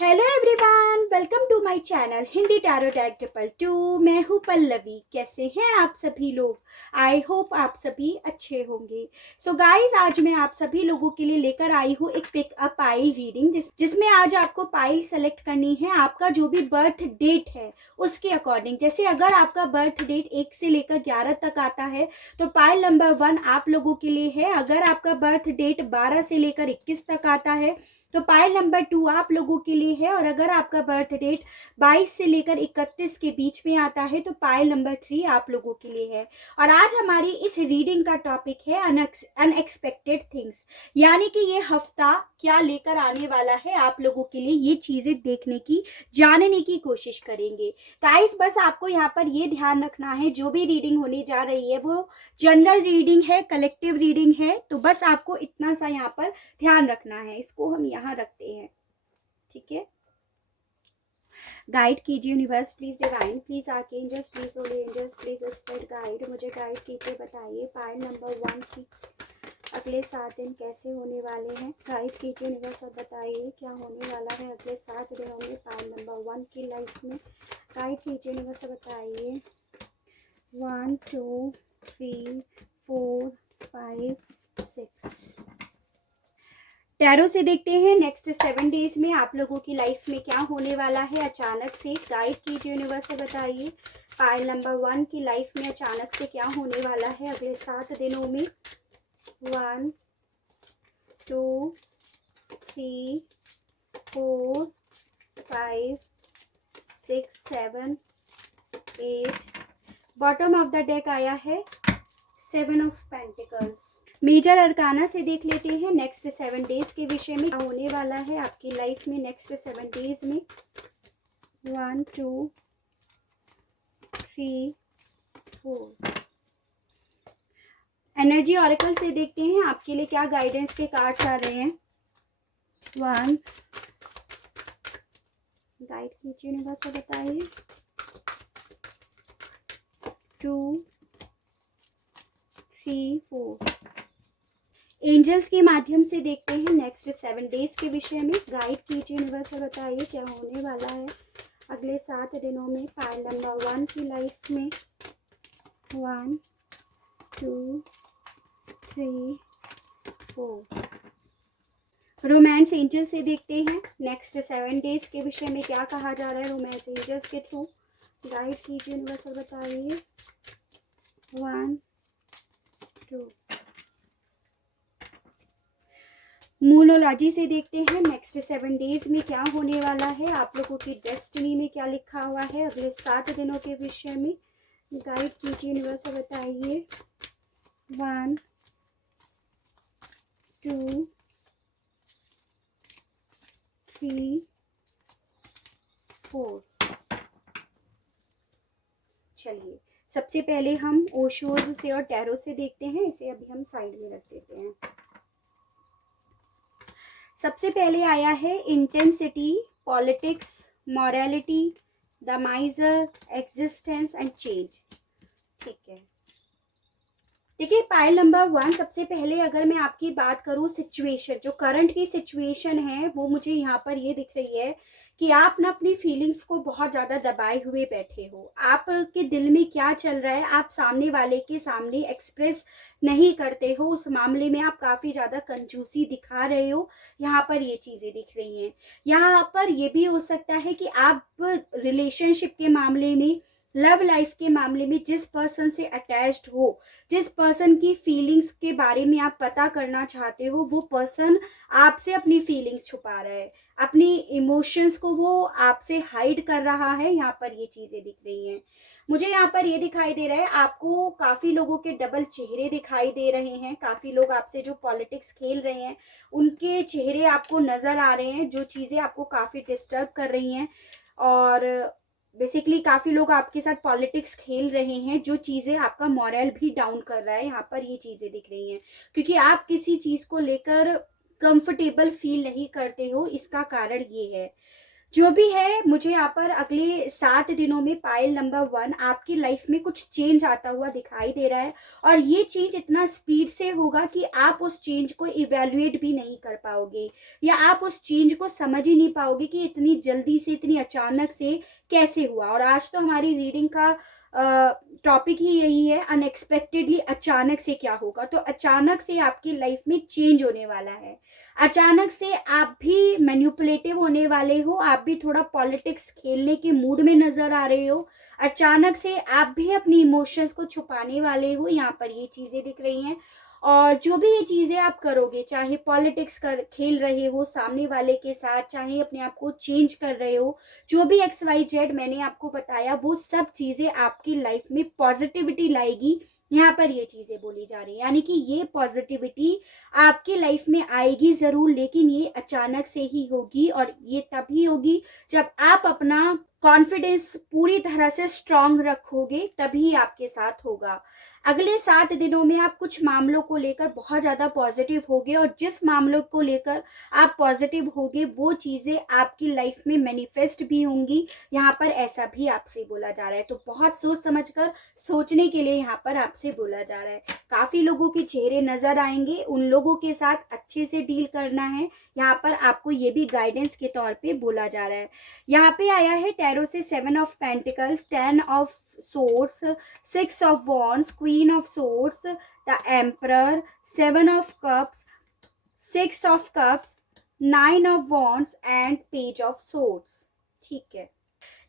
Hello everyone, welcome to my channel Hindi tarot deck 222। मैं हूँ पल्लवी। कैसे हैं आप सभी लोग? आई होप आप सभी अच्छे होंगे। सो गाइस, आज मैं आप सभी लोगों के लिए लेकर आई हूँ एक पिक अ पाइल रीडिंग, जिसमें आज आपको पाइल सेलेक्ट करनी है आपका जो भी बर्थ डेट है उसके अकॉर्डिंग। जैसे अगर आपका बर्थ डेट 1 से लेकर 11 तक आता है तो पाइल नंबर 1 आप लोगों के लिए है। अगर आपका बर्थ डेट 12 से लेकर 21 तक आता है तो पाइल नंबर 2 आप लोगों के लिए है। और अगर आपका बर्थ डेट 22 से लेकर 31 के बीच में आता है तो पाइल नंबर 3 आप लोगों के लिए है। और आज हमारी इस रीडिंग का टॉपिक है अनएक्सपेक्टेड थिंग्स, यानी कि ये हफ्ता क्या लेकर आने वाला है आप लोगों के लिए, ये चीजें देखने की, जानने की कोशिश करेंगे। गाइस, बस आपको यहाँ पर ये ध्यान रखना है, जो भी रीडिंग होने जा रही है वो जनरल रीडिंग है, कलेक्टिव रीडिंग है। तो बस आपको इतना सा यहाँ पर ध्यान रखना है। इसको हम यहाँ रखते हैं, ठीक है। गाइड कीजिए universe, please divine, please archangels, please holy angels, please spirit guide, मुझे गाइड कीजिए। बताइए पाइल नंबर 1 की अगले 7 दिन कैसे होने वाले हैं। गाइड कीजिए यूनिवर्स और बताइए क्या होने वाला है अगले 7 दिनों में पाइल नंबर 1 की लाइफ में। गाइड कीजिए यूनिवर्स और बताइए 1 2 3 4 5 6। टैरो से देखते हैं नेक्स्ट 7 डेज में आप लोगों की लाइफ में क्या होने वाला है अचानक से। गाइड कीजिए यूनिवर्स से बताइए पाइल नंबर 1 की लाइफ में अचानक से क्या होने वाला है अगले 7 दिनों में। 1 2 3 4 5 6 7 8। बॉटम ऑफ द डेक आया है 7 ऑफ पेंटिकल्स। मेजर अरकाना से देख लेते हैं नेक्स्ट 7 डेज के विषय में क्या होने वाला है आपकी लाइफ में नेक्स्ट 7 डेज में। 1 2 3 4। एनर्जी ऑरेकल से देखते हैं आपके लिए क्या गाइडेंस के कार्ड्स आ रहे हैं। 1 गाइड कीजिए यूनिवर्स से बताइए। 2 3 4। एंजल्स के माध्यम से देखते हैं नेक्स्ट 7 डेज के विषय में। गाइड कीजिए यूनिवर्स से बताइए क्या होने वाला है अगले 7 दिनों में पाइल नंबर 1 की लाइफ में। 1 2 3 4। रोमांस एंजल से देखते हैं नेक्स्ट 7 डेज के विषय में क्या कहा जा रहा है रोमांस एंजल्स के थ्रू। गाइड कीजिए यूनिवर्स से बताइए 1 2। मूनोलॉजी से देखते हैं नेक्स्ट 7 डेज में क्या होने वाला है आप लोगों की डेस्टिनी में क्या लिखा हुआ है अगले 7 दिनों के विषय में। गाइड कीजिए यूनिवर्स से बताइए 1 2 3 4। चलिए, सबसे पहले हम ओशोज से और टैरो से देखते हैं। इसे अभी हम साइड में रख देते हैं। सबसे पहले आया है intensity, politics, morality, the माइजर, existence and change. ठीक है, देखिए पाइल नंबर 1 सबसे पहले अगर मैं आपकी बात करूँ सिचुएशन, जो करंट की सिचुएशन है वो मुझे यहाँ पर ये दिख रही है कि आप ना अपनी फीलिंग्स को बहुत ज़्यादा दबाए हुए बैठे हो। आपके दिल में क्या चल रहा है आप सामने वाले के सामने एक्सप्रेस नहीं करते हो। उस मामले में आप काफ़ी ज़्यादा कंजूसी दिखा रहे हो। यहाँ पर ये चीज़ें दिख रही हैं। यहाँ पर ये भी हो सकता है कि आप रिलेशनशिप के मामले में, लव लाइफ के मामले में जिस पर्सन से अटैच्ड हो, जिस पर्सन की फीलिंग्स के बारे में आप पता करना चाहते हो, वो पर्सन आपसे अपनी फीलिंग्स छुपा रहा है, अपनी इमोशंस को वो आपसे हाइड कर रहा है। यहाँ पर ये चीज़ें दिख रही हैं। मुझे यहाँ पर ये दिखाई दे रहा है आपको काफ़ी लोगों के डबल चेहरे दिखाई दे रहे हैं। काफ़ी लोग आपसे जो पॉलिटिक्स खेल रहे हैं उनके चेहरे आपको नज़र आ रहे हैं, जो चीज़ें आपको काफ़ी डिस्टर्ब कर रही हैं। और बेसिकली काफ़ी लोग आपके साथ पॉलिटिक्स खेल रहे हैं, जो चीज़ें आपका मॉरल भी डाउन कर रहा है। यहाँ पर ये चीज़ें दिख रही हैं क्योंकि आप किसी चीज़ को लेकर कंफर्टेबल फील नहीं करते हो। इसका कारण ये है। जो भी है, मुझे यहाँ पर अगले 7 दिनों में पायल नंबर 1 आपकी लाइफ में कुछ चेंज आता हुआ दिखाई दे रहा है, और ये चेंज इतना स्पीड से होगा कि आप उस चेंज को इवेल्युएट भी नहीं कर पाओगे, या आप उस चेंज को समझ ही नहीं पाओगे कि इतनी जल्दी से, इतनी अचानक से कैसे हुआ। और आज तो हमारी रीडिंग का टॉपिक ही यही है, अनएक्सपेक्टेडली, अचानक से क्या होगा। तो अचानक से आपकी लाइफ में चेंज होने वाला है, अचानक से आप भी मैन्युपुलेटिव होने वाले हो, आप भी थोड़ा पॉलिटिक्स खेलने के मूड में नजर आ रहे हो, अचानक से आप भी अपनी इमोशंस को छुपाने वाले हो, यहाँ पर ये चीजें दिख रही हैं। और जो भी ये चीजें आप करोगे, चाहे पॉलिटिक्स कर खेल रहे हो सामने वाले के साथ, चाहे अपने आप को चेंज कर रहे हो, जो भी XYZ मैंने आपको बताया, वो सब चीजें आपकी लाइफ में पॉजिटिविटी लाएगी। यहाँ पर ये चीजें बोली जा रही है, यानी कि ये पॉजिटिविटी आपकी लाइफ में आएगी जरूर, लेकिन ये अचानक से ही होगी, और ये तभी होगी जब आप अपना कॉन्फिडेंस पूरी तरह से स्ट्रांग रखोगे, तभी आपके साथ होगा। अगले 7 दिनों में आप कुछ मामलों को लेकर बहुत ज़्यादा पॉजिटिव होगे, और जिस मामलों को लेकर आप पॉजिटिव होगे वो चीज़ें आपकी लाइफ में मैनिफेस्ट भी होंगी। यहाँ पर ऐसा भी आपसे बोला जा रहा है, तो बहुत सोच समझकर सोचने के लिए यहाँ पर आपसे बोला जा रहा है। काफ़ी लोगों के चेहरे नज़र आएंगे, उन लोगों के साथ अच्छे से डील करना है, यहाँ पर आपको ये भी गाइडेंस के तौर पे बोला जा रहा है। यहाँ पे आया है टैरो से 7 of pentacles, 10 of swords, 6 of wands, queen of swords, the emperor, 7 of cups, 6 of cups, 9 of wands and page of swords। ठीक है,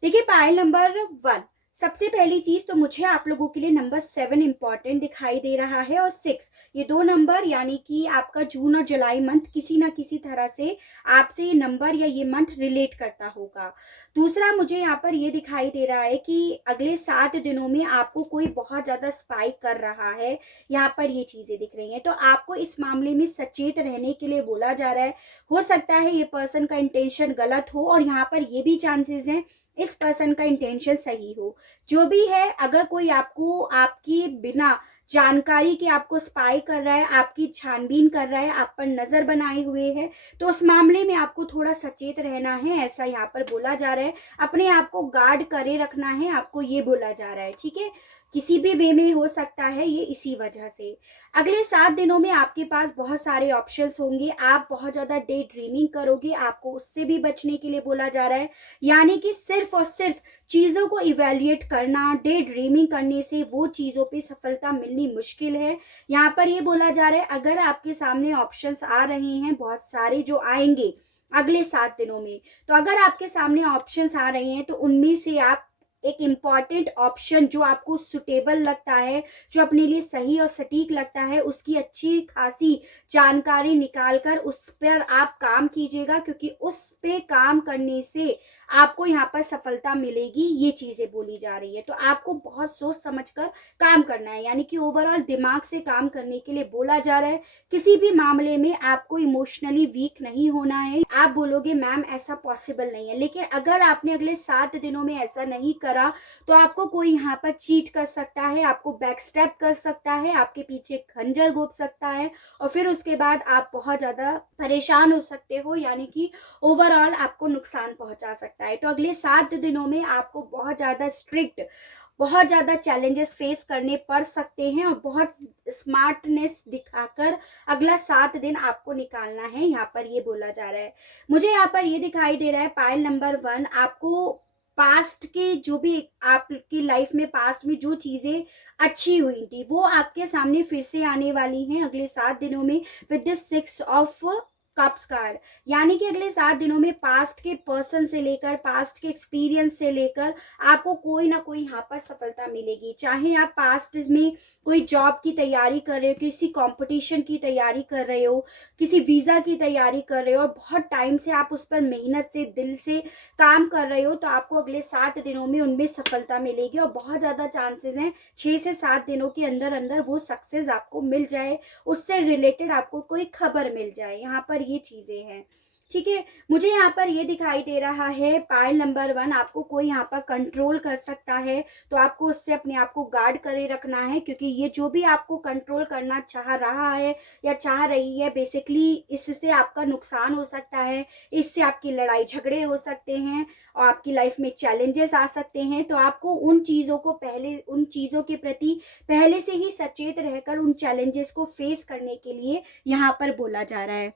देखिए पायल नंबर 1, सबसे पहली चीज तो मुझे आप लोगों के लिए नंबर 7 इंपॉर्टेंट दिखाई दे रहा है, और 6, ये 2 नंबर, यानी कि आपका जून और जुलाई मंथ किसी ना किसी तरह से आपसे ये नंबर या ये मंथ रिलेट करता होगा। दूसरा, मुझे यहाँ पर ये दिखाई दे रहा है कि अगले 7 दिनों में आपको कोई बहुत ज्यादा स्पाइक कर रहा है, यहाँ पर ये चीजें दिख रही हैं, तो आपको इस मामले में सचेत रहने के लिए बोला जा रहा है। हो सकता है ये पर्सन का इंटेंशन गलत हो, और यहाँ पर ये भी चांसेस हैं इस पर्सन का इंटेंशन सही हो। जो भी है, अगर कोई आपको आपकी बिना जानकारी के आपको स्पाई कर रहा है, आपकी छानबीन कर रहा है, आप पर नजर बनाए हुए है, तो उस मामले में आपको थोड़ा सचेत रहना है, ऐसा यहाँ पर बोला जा रहा है। अपने आप को गार्ड करे रखना है, आपको ये बोला जा रहा है। ठीक है, किसी भी वे में हो सकता है ये, इसी वजह से अगले 7 दिनों में आपके पास बहुत सारे ऑप्शंस होंगे। आप बहुत ज़्यादा डे ड्रीमिंग करोगे, आपको उससे भी बचने के लिए बोला जा रहा है, यानी कि सिर्फ और सिर्फ चीज़ों को इवेल्युएट करना, डे ड्रीमिंग करने से वो चीज़ों पे सफलता मिलनी मुश्किल है। यहाँ पर ये बोला जा रहा है, अगर आपके सामने ऑप्शंस आ रहे हैं बहुत सारे जो आएंगे अगले 7 दिनों में, तो अगर आपके सामने ऑप्शंस आ रहे हैं तो उनमें से आप एक इम्पॉर्टेंट ऑप्शन जो आपको सुटेबल लगता है, जो अपने लिए सही और सटीक लगता है, उसकी अच्छी खासी जानकारी निकालकर उस पर आप काम कीजिएगा, क्योंकि उस पे काम करने से आपको यहाँ पर सफलता मिलेगी, ये चीजें बोली जा रही है। तो आपको बहुत सोच समझकर काम करना है, यानी कि ओवरऑल दिमाग से काम करने के लिए बोला जा रहा है। किसी भी मामले में आपको इमोशनली वीक नहीं होना है। आप बोलोगे मैम ऐसा पॉसिबल नहीं है, लेकिन अगर आपने अगले 7 दिनों में ऐसा नहीं करा तो आपको कोई यहाँ पर चीट कर सकता है, आपको बैक स्टेप कर सकता है, आपके पीछे खंजर घोंप सकता है, और फिर उसके बाद आप बहुत ज्यादा परेशान हो सकते हो, यानी कि ओवरऑल आपको नुकसान पहुंचा सकता है। तो अगले 7 दिनों में आपको बहुत ज्यादा स्ट्रिक्ट, बहुत ज़्यादा चैलेंजेस फेस करने पड़ सकते हैं, और बहुत स्मार्टनेस दिखाकर अगला 7 दिन आपको निकालना है, यहाँ पर ये बोला जा रहा है। मुझे यहाँ पर ये दिखाई दे रहा है पायल नंबर 1, आपको पास्ट के जो भी आपकी लाइफ में पास्ट में जो चीज़ें अच्छी हुई थी वो आपके सामने फिर से आने वाली हैं अगले 7 दिनों में, with this 6 of cups card, यानी कि अगले 7 दिनों में पास्ट के पर्सन से लेकर, पास्ट के एक्सपीरियंस से लेकर आपको कोई ना कोई यहाँ पर सफलता मिलेगी। चाहे आप पास्ट में कोई जॉब की तैयारी कर रहे हो, किसी कंपटीशन की तैयारी कर रहे हो, किसी वीज़ा की तैयारी कर रहे हो, और बहुत टाइम से आप उस पर मेहनत से दिल से काम कर रहे हो, तो आपको अगले 7 दिनों में उनमें सफलता मिलेगी, और बहुत ज़्यादा चांसेस हैं 6 से 7 दिनों के अंदर अंदर वो सक्सेस आपको मिल जाए, उससे रिलेटेड आपको कोई खबर मिल जाए। यहाँ पर ये चीज़ें हैं। ठीक है। मुझे यहाँ पर ये दिखाई दे रहा है पाइल नंबर 1, आपको कोई यहाँ पर कंट्रोल कर सकता है, तो आपको उससे अपने आप को गार्ड करे रखना है, क्योंकि ये जो भी आपको कंट्रोल करना चाह रहा है या चाह रही है, बेसिकली इससे आपका नुकसान हो सकता है, इससे आपकी लड़ाई झगड़े हो सकते हैं और आपकी लाइफ में चैलेंजेस आ सकते हैं। तो आपको उन चीज़ों के प्रति पहले से ही सचेत रहकर उन चैलेंजेस को फेस करने के लिए यहाँ पर बोला जा रहा है।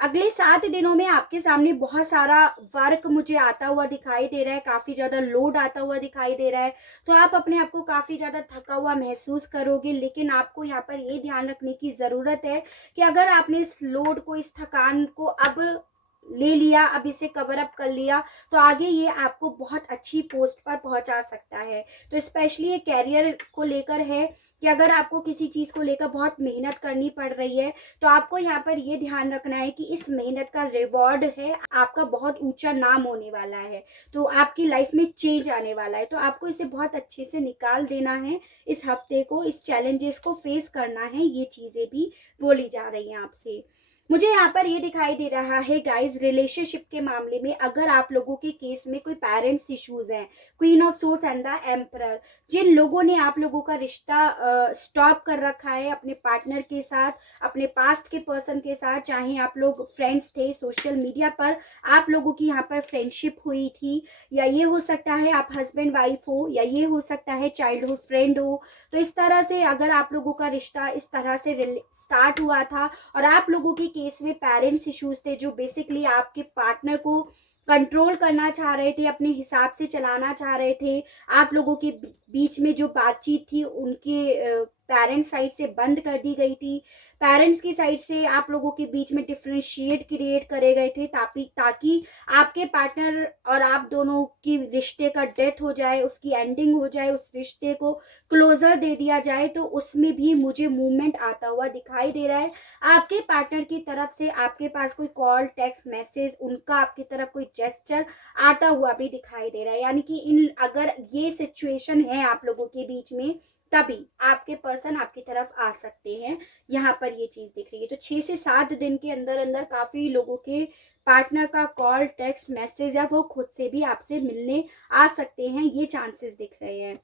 अगले 7 दिनों में आपके सामने बहुत सारा वर्क मुझे आता हुआ दिखाई दे रहा है, काफ़ी ज़्यादा लोड आता हुआ दिखाई दे रहा है, तो आप अपने आप को काफ़ी ज़्यादा थका हुआ महसूस करोगे। लेकिन आपको यहाँ पर ये ध्यान रखने की ज़रूरत है कि अगर आपने इस लोड को, इस थकान को अब ले लिया, अब इसे कवर अप कर लिया, तो आगे ये आपको बहुत अच्छी पोस्ट पर पहुंचा सकता है। तो स्पेशली ये कैरियर को लेकर है कि अगर आपको किसी चीज़ को लेकर बहुत मेहनत करनी पड़ रही है, तो आपको यहाँ पर ये ध्यान रखना है कि इस मेहनत का रिवॉर्ड है, आपका बहुत ऊंचा नाम होने वाला है, तो आपकी लाइफ में चेंज आने वाला है। तो आपको इसे बहुत अच्छे से निकाल देना है, इस हफ्ते को, इस चैलेंजेस को फेस करना है। ये चीज़ें भी बोली जा रही हैं आपसे। मुझे यहाँ पर ये दिखाई दे रहा है गाइज, रिलेशनशिप के मामले में अगर आप लोगों के केस में कोई पेरेंट्स इश्यूज हैं, queen of swords and the emperor, जिन लोगों ने आप लोगों का रिश्ता स्टॉप कर रखा है अपने पार्टनर के साथ, अपने पास्ट के पर्सन के साथ, चाहे आप लोग फ्रेंड्स थे, सोशल मीडिया पर आप लोगों की यहाँ पर फ्रेंडशिप हुई थी, या ये हो सकता है आप हस्बैंड वाइफ हो, या ये हो सकता है चाइल्डहुड फ्रेंड हो। तो इस तरह से अगर आप लोगों का रिश्ता इस तरह से स्टार्ट हुआ था और आप लोगों के केस में पेरेंट्स इश्यूज थे, जो बेसिकली आपके पार्टनर को कंट्रोल करना चाह रहे थे, अपने हिसाब से चलाना चाह रहे थे, आप लोगों के बीच में जो बातचीत थी उनके पेरेंट्स साइड से बंद कर दी गई थी, पेरेंट्स की साइड से आप लोगों के बीच में डिफरेंशिएट क्रिएट करे गए थे, ताकि आपके पार्टनर और आप दोनों की रिश्ते का डेथ हो जाए, उसकी एंडिंग हो जाए, उस रिश्ते को क्लोजर दे दिया जाए। तो उसमें भी मुझे मूवमेंट आता हुआ दिखाई दे रहा है। आपके पार्टनर की तरफ से आपके पास कोई कॉल, टेक्स्ट मैसेज, उनका आपकी तरफ कोई जेस्चर आता हुआ भी दिखाई दे रहा है। यानी कि अगर ये सिचुएशन है आप लोगों के बीच में, तभी आपके पर्सन आपकी तरफ आ सकते हैं। यहाँ पर ये चीज दिख रही है। तो 6 से 7 दिन के अंदर अंदर काफी लोगों के पार्टनर का कॉल, टेक्स्ट मैसेज, या वो खुद से भी आपसे मिलने आ सकते हैं, ये चांसेस दिख रहे हैं।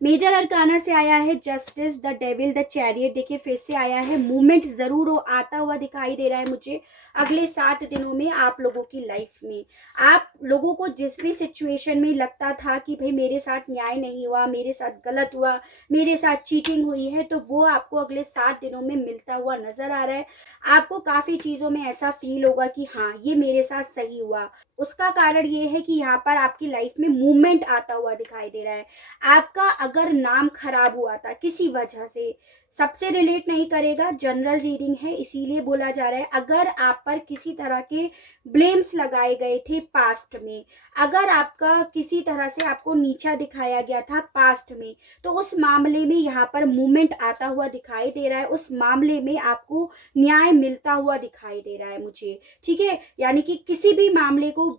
मेजर अरकाना से आया है justice, the devil, the chariot. देखिए फिर से आया है, मूवमेंट जरूर आता हुआ दिखाई दे रहा है मुझे अगले 7 दिनों में आप लोगों की लाइफ में। आप लोगों को जिस भी सिचुएशन में लगता था कि भाई मेरे साथ न्याय नहीं हुआ, मेरे साथ गलत हुआ, मेरे साथ चीटिंग हुई है, तो वो आपको अगले 7 दिनों में मिलता हुआ नजर आ रहा है। आपको काफी चीजों में ऐसा फील होगा कि हाँ ये मेरे साथ सही हुआ। उसका कारण ये है कि यहाँ पर आपकी लाइफ में मूवमेंट आता हुआ दिखाई दे रहा है। आपका अगर नाम खराब हुआ था किसी वजह से, सबसे रिलेट नहीं करेगा, जनरल रीडिंग है इसीलिए बोला जा रहा है। अगर आप पर किसी तरह के ब्लेम्स लगाए गए थे पास्ट में, अगर आपका किसी तरह से आपको नीचा दिखाया गया था पास्ट में, तो उस मामले में यहाँ पर मूवमेंट आता हुआ दिखाई दे रहा है। उस मामले में आपको न्याय मिलता हुआ दिखाई दे रहा है मुझे, ठीक है। यानी कि किसी भी मामले को,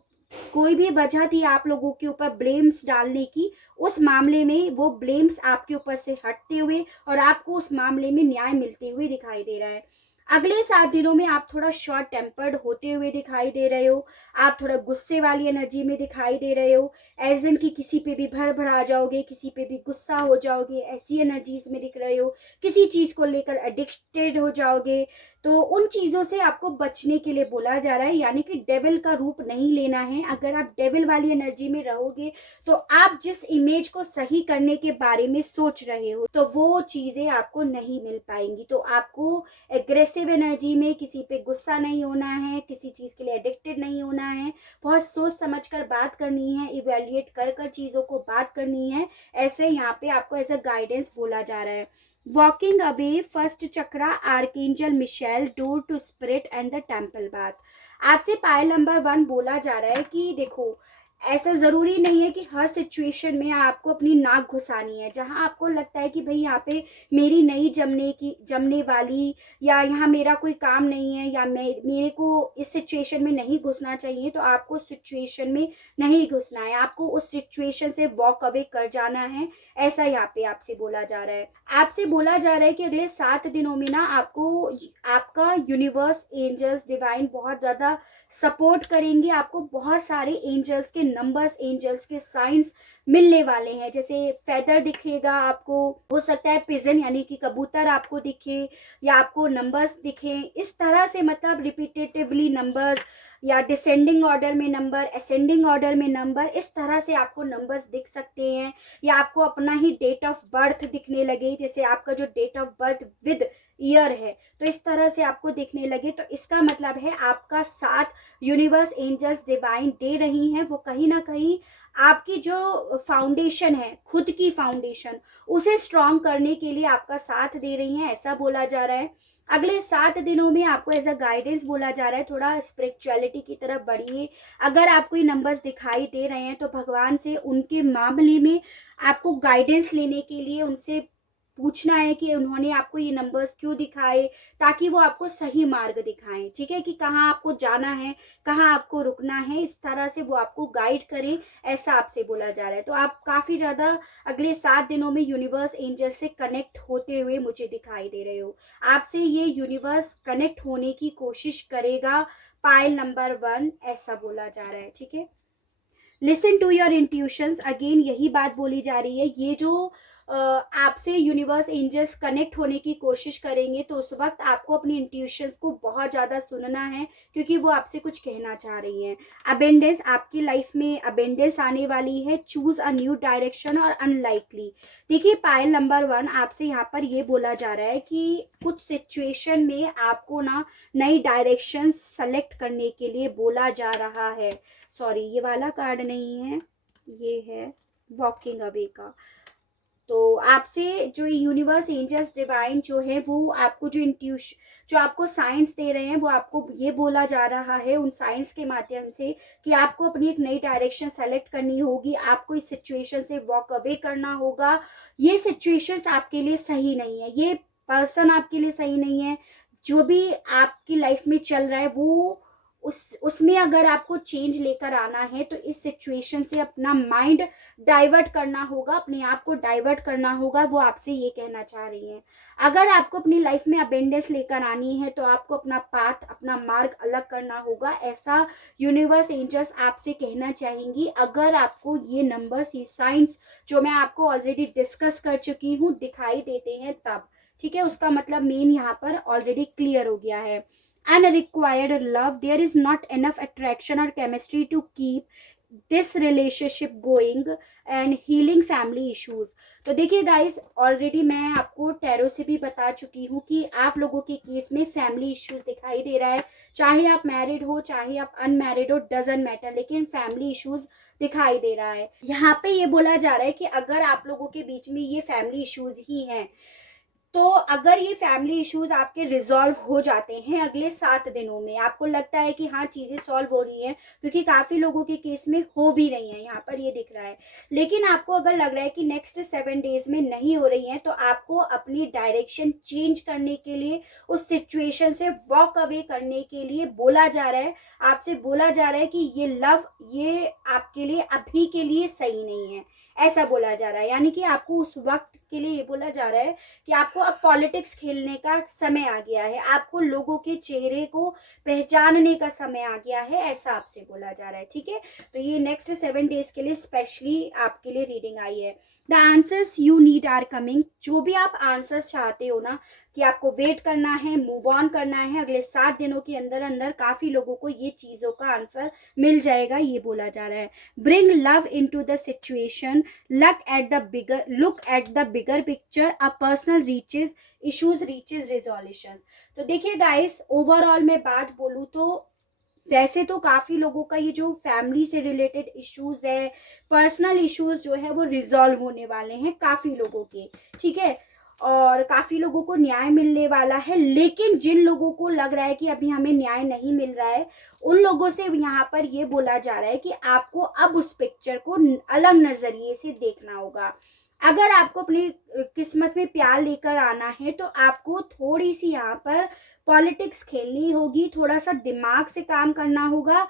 कोई भी वजह थी आप लोगों के ऊपर ब्लेम्स डालने की, उस मामले में वो ब्लेम्स आपके ऊपर से हटते हुए और आपको उस मामले में न्याय मिलते हुए दिखाई दे रहा है। अगले 7 दिनों में आप थोड़ा शॉर्ट टेम्पर्ड होते हुए दिखाई दे रहे हो, आप थोड़ा गुस्से वाली एनर्जी में दिखाई दे रहे हो, एज इन की किसी पे भी भड़बड़ा जाओगे, किसी पे भी गुस्सा हो जाओगे, ऐसी एनर्जीज में दिख रहे हो, किसी चीज को लेकर एडिक्टेड हो जाओगे। तो उन चीजों से आपको बचने के लिए बोला जा रहा है, यानी कि डेविल का रूप नहीं लेना है। अगर आप डेविल वाली एनर्जी में रहोगे तो आप जिस इमेज को सही करने के बारे में सोच रहे हो, तो वो चीजें आपको नहीं मिल पाएंगी। तो आपको एग्रेसिव एनर्जी में किसी पे गुस्सा नहीं होना है, किसी चीज के लिए एडिक्टेड नहीं होना है, बहुत सोच समझ कर बात करनी है, इवेल्युएट कर कर चीजों को बात करनी है। ऐसे यहाँ पे आपको एज अ गाइडेंस बोला जा रहा है। Walking away, first chakra, archangel Michael, door to spirit and the temple bath. आपसे पायल नंबर 1 बोला जा रहा है कि देखो ऐसा ज़रूरी नहीं है कि हर सिचुएशन में आपको अपनी नाक घुसानी है। जहाँ आपको लगता है कि भाई यहाँ पे मेरी नहीं जमने वाली, या यहाँ मेरा कोई काम नहीं है, या मेरे को इस सिचुएशन में नहीं घुसना चाहिए, तो आपको सिचुएशन में नहीं घुसना है, आपको उस सिचुएशन से वॉक अवे कर जाना है। ऐसा यहाँ पे आपसे बोला जा रहा है। आपसे बोला जा रहा है कि अगले 7 दिनों में ना आपको आपका यूनिवर्स, एंजल्स, डिवाइन बहुत ज़्यादा सपोर्ट करेंगे। आपको बहुत सारे एंजल्स के नंबर्स, एंजल्स के साइंस मिलने वाले हैं। जैसे फेदर दिखेगा आपको, हो सकता है पिजन यानी कि कबूतर आपको दिखे, या आपको नंबर्स दिखे इस तरह से, मतलब रिपीटेटिवली नंबर्स, या डिसेंडिंग ऑर्डर में नंबर, असेंडिंग ऑर्डर में नंबर, इस तरह से आपको नंबर्स दिख सकते हैं। या आपको अपना ही डेट ऑफ बर्थ दिखने लगे, जैसे आपका जो date of birth with year है, तो इस तरह से आपको दिखने लगे। तो इसका मतलब है आपका साथ यूनिवर्स, एंजल्स, डिवाइन दे रही हैं। वो कहीं ना कहीं आपकी जो फाउंडेशन है, खुद की फाउंडेशन, उसे स्ट्रॉन्ग करने के लिए आपका साथ दे रही हैं, ऐसा बोला जा रहा है। अगले 7 दिनों में आपको एज अ गाइडेंस बोला जा रहा है, थोड़ा स्पिरिचुअलिटी की तरफ बढ़िए। अगर आपको ये नंबर्स दिखाई दे रहे हैं तो भगवान से उनके मामले में आपको गाइडेंस लेने के लिए उनसे पूछना है कि उन्होंने आपको ये नंबर्स क्यों दिखाए, ताकि वो आपको सही मार्ग दिखाएं। ठीक है, कि कहाँ आपको जाना है, कहाँ आपको रुकना है, इस तरह से वो आपको गाइड करें, ऐसा आपसे बोला जा रहा है। तो आप काफ़ी ज़्यादा अगले 7 दिनों में यूनिवर्स, एंजल से कनेक्ट होते हुए मुझे दिखाई दे रहे हो। आपसे ये यूनिवर्स कनेक्ट होने की कोशिश करेगा, पाइल नंबर 1, ऐसा बोला जा रहा है। ठीक है, listen to your intuitions. Again यही बात बोली जा रही है, ये जो आपसे यूनिवर्स, एंजल्स कनेक्ट होने की कोशिश करेंगे, तो उस वक्त आपको अपनी इंट्यूशंस को बहुत ज़्यादा सुनना है, क्योंकि वो आपसे कुछ कहना चाह रही हैं। अबेंडेंस, आपकी लाइफ में अबेंडेंस आने वाली है। चूज अ न्यू डायरेक्शन और अनलाइकली। देखिए, पाइल नंबर 1, आपसे यहाँ पर ये बोला जा रहा है कि कुछ सिचुएशन में आपको ना नई डायरेक्शन सेलेक्ट करने के लिए बोला जा रहा है। सॉरी, ये वाला कार्ड नहीं है, ये है वॉकिंग अवे का। तो आपसे जो यूनिवर्स, एंजल्स, डिवाइन जो है, वो आपको जो आपको साइंस दे रहे हैं, वो आपको ये बोला जा रहा है उन साइंस के माध्यम से कि आपको अपनी एक नई डायरेक्शन सेलेक्ट करनी होगी, आपको इस सिचुएशन से वॉक अवे करना होगा। ये सिचुएशंस आपके लिए सही नहीं है, ये पर्सन आपके लिए सही नहीं है। जो भी आपकी लाइफ में चल रहा है, वो उसमें अगर आपको चेंज लेकर आना है, तो इस सिचुएशन से अपना माइंड डाइवर्ट करना होगा, अपने आप को डाइवर्ट करना होगा। वो आपसे ये कहना चाह रही हैं। अगर आपको अपनी लाइफ में अबेंडेंस लेकर आनी है, तो आपको अपना पाथ, अपना मार्ग अलग करना होगा, ऐसा यूनिवर्स, एंजल्स आपसे कहना चाहेंगी। अगर आपको ये नंबर्स, ये साइंस जो मैं आपको ऑलरेडी डिस्कस कर चुकी हूँ दिखाई देते हैं तब, ठीक है, उसका मतलब मेन यहाँ पर ऑलरेडी क्लियर हो गया है। Unrequired love, there is not enough attraction or chemistry to keep this relationship going and healing family issues। तो देखिए गाइस, ऑलरेडी मैं आपको टैरो से भी बता चुकी हूँ कि आप लोगों के केस में फैमिली इश्यूज दिखाई दे रहा है। चाहे आप मैरिड हो, चाहे आप अनमैरिड हो, डजंट मैटर, लेकिन फैमिली इश्यूज दिखाई दे रहा है। यहाँ पे ये बोला जा रहा है कि अगर आप लोगों के बीच में ये फैमिली इश्यूज ही हैं, तो अगर ये फैमिली इश्यूज आपके रिजॉल्व हो जाते हैं अगले 7 दिनों में, आपको लगता है कि हाँ चीज़ें सॉल्व हो रही हैं, क्योंकि काफ़ी लोगों के केस में हो भी रही हैं, यहाँ पर ये दिख रहा है। लेकिन आपको अगर लग रहा है कि नेक्स्ट 7 डेज में नहीं हो रही हैं, तो आपको अपनी डायरेक्शन चेंज करने के लिए, उस सिचुएशन से वॉक अवे करने के लिए बोला जा रहा है। आपसे बोला जा रहा है कि ये लव, ये आपके लिए अभी के लिए सही नहीं है, ऐसा बोला जा रहा है। यानी कि आपको उस वक्त के लिए ये बोला जा रहा है कि आपको अब पॉलिटिक्स खेलने का समय आ गया है, आपको लोगों के चेहरे को पहचानने का समय आ गया है, ऐसा आपसे बोला जा रहा है। ठीक है, तो ये नेक्स्ट 7 डेज के लिए स्पेशली आपके लिए रीडिंग आई है। The answers you need are coming. जो भी आप आंसर्स चाहते हो ना, कि आपको वेट करना है, मूव ऑन करना है, अगले 7 दिनों के अंदर अंदर काफ़ी लोगों को ये चीज़ों का आंसर मिल जाएगा, ये बोला जा रहा है। Bring love into the situation, look at the bigger picture, a personal reaches issues reaches resolution. तो देखिए गाइस, ओवरऑल मैं बात बोलूँ तो वैसे तो काफ़ी लोगों का ये जो फैमिली से रिलेटेड इश्यूज है, पर्सनल इश्यूज जो है, वो रिजॉल्व होने वाले हैं काफ़ी लोगों के। ठीक है, और काफ़ी लोगों को न्याय मिलने वाला है। लेकिन जिन लोगों को लग रहा है कि अभी हमें न्याय नहीं मिल रहा है, उन लोगों से यहाँ पर ये बोला जा रहा है कि आपको अब उस पिक्चर को अलग नज़रिए से देखना होगा। अगर आपको अपनी किस्मत में प्यार लेकर आना है तो आपको थोड़ी सी यहाँ पर पॉलिटिक्स खेलनी होगी, थोड़ा सा दिमाग से काम करना होगा।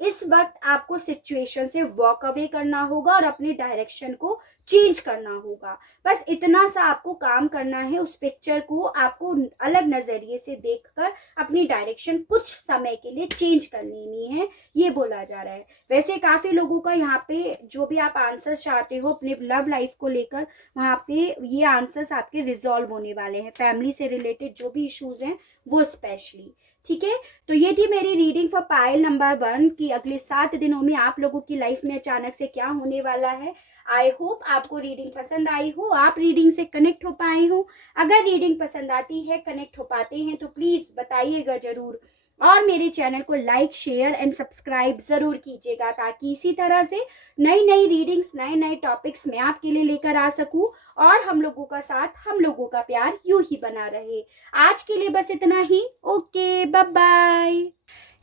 इस वक्त आपको सिचुएशन से वॉक अवे करना होगा और अपने डायरेक्शन को चेंज करना होगा। बस इतना सा आपको काम करना है। उस पिक्चर को आपको अलग नज़रिए से देखकर अपनी डायरेक्शन कुछ समय के लिए चेंज कर लेनी है, ये बोला जा रहा है। वैसे काफ़ी लोगों का यहाँ पे जो भी आप आंसर्स चाहते हो अपने लव लाइफ को लेकर, वहाँ पे ये आंसर्स आपके रिजॉल्व होने वाले हैं। फैमिली से रिलेटेड जो भी इश्यूज हैं वो स्पेशली, ठीक है। तो ये थी मेरी रीडिंग फॉर पाइल नंबर 1 कि अगले 7 दिनों में आप लोगों की लाइफ में अचानक से क्या होने वाला है। आई होप आपको रीडिंग पसंद आई हो, आप रीडिंग से कनेक्ट हो पाए हो। अगर रीडिंग पसंद आती है, कनेक्ट हो पाते हैं तो प्लीज़ बताइएगा ज़रूर, और मेरे चैनल को लाइक शेयर एंड सब्सक्राइब ज़रूर कीजिएगा ताकि इसी तरह से नई नई रीडिंग्स, नए नए टॉपिक्स मैं आपके लिए लेकर आ सकूं और हम लोगों का साथ, हम लोगों का प्यार यूं ही बना रहे। आज के लिए बस इतना ही। Okay, bye bye.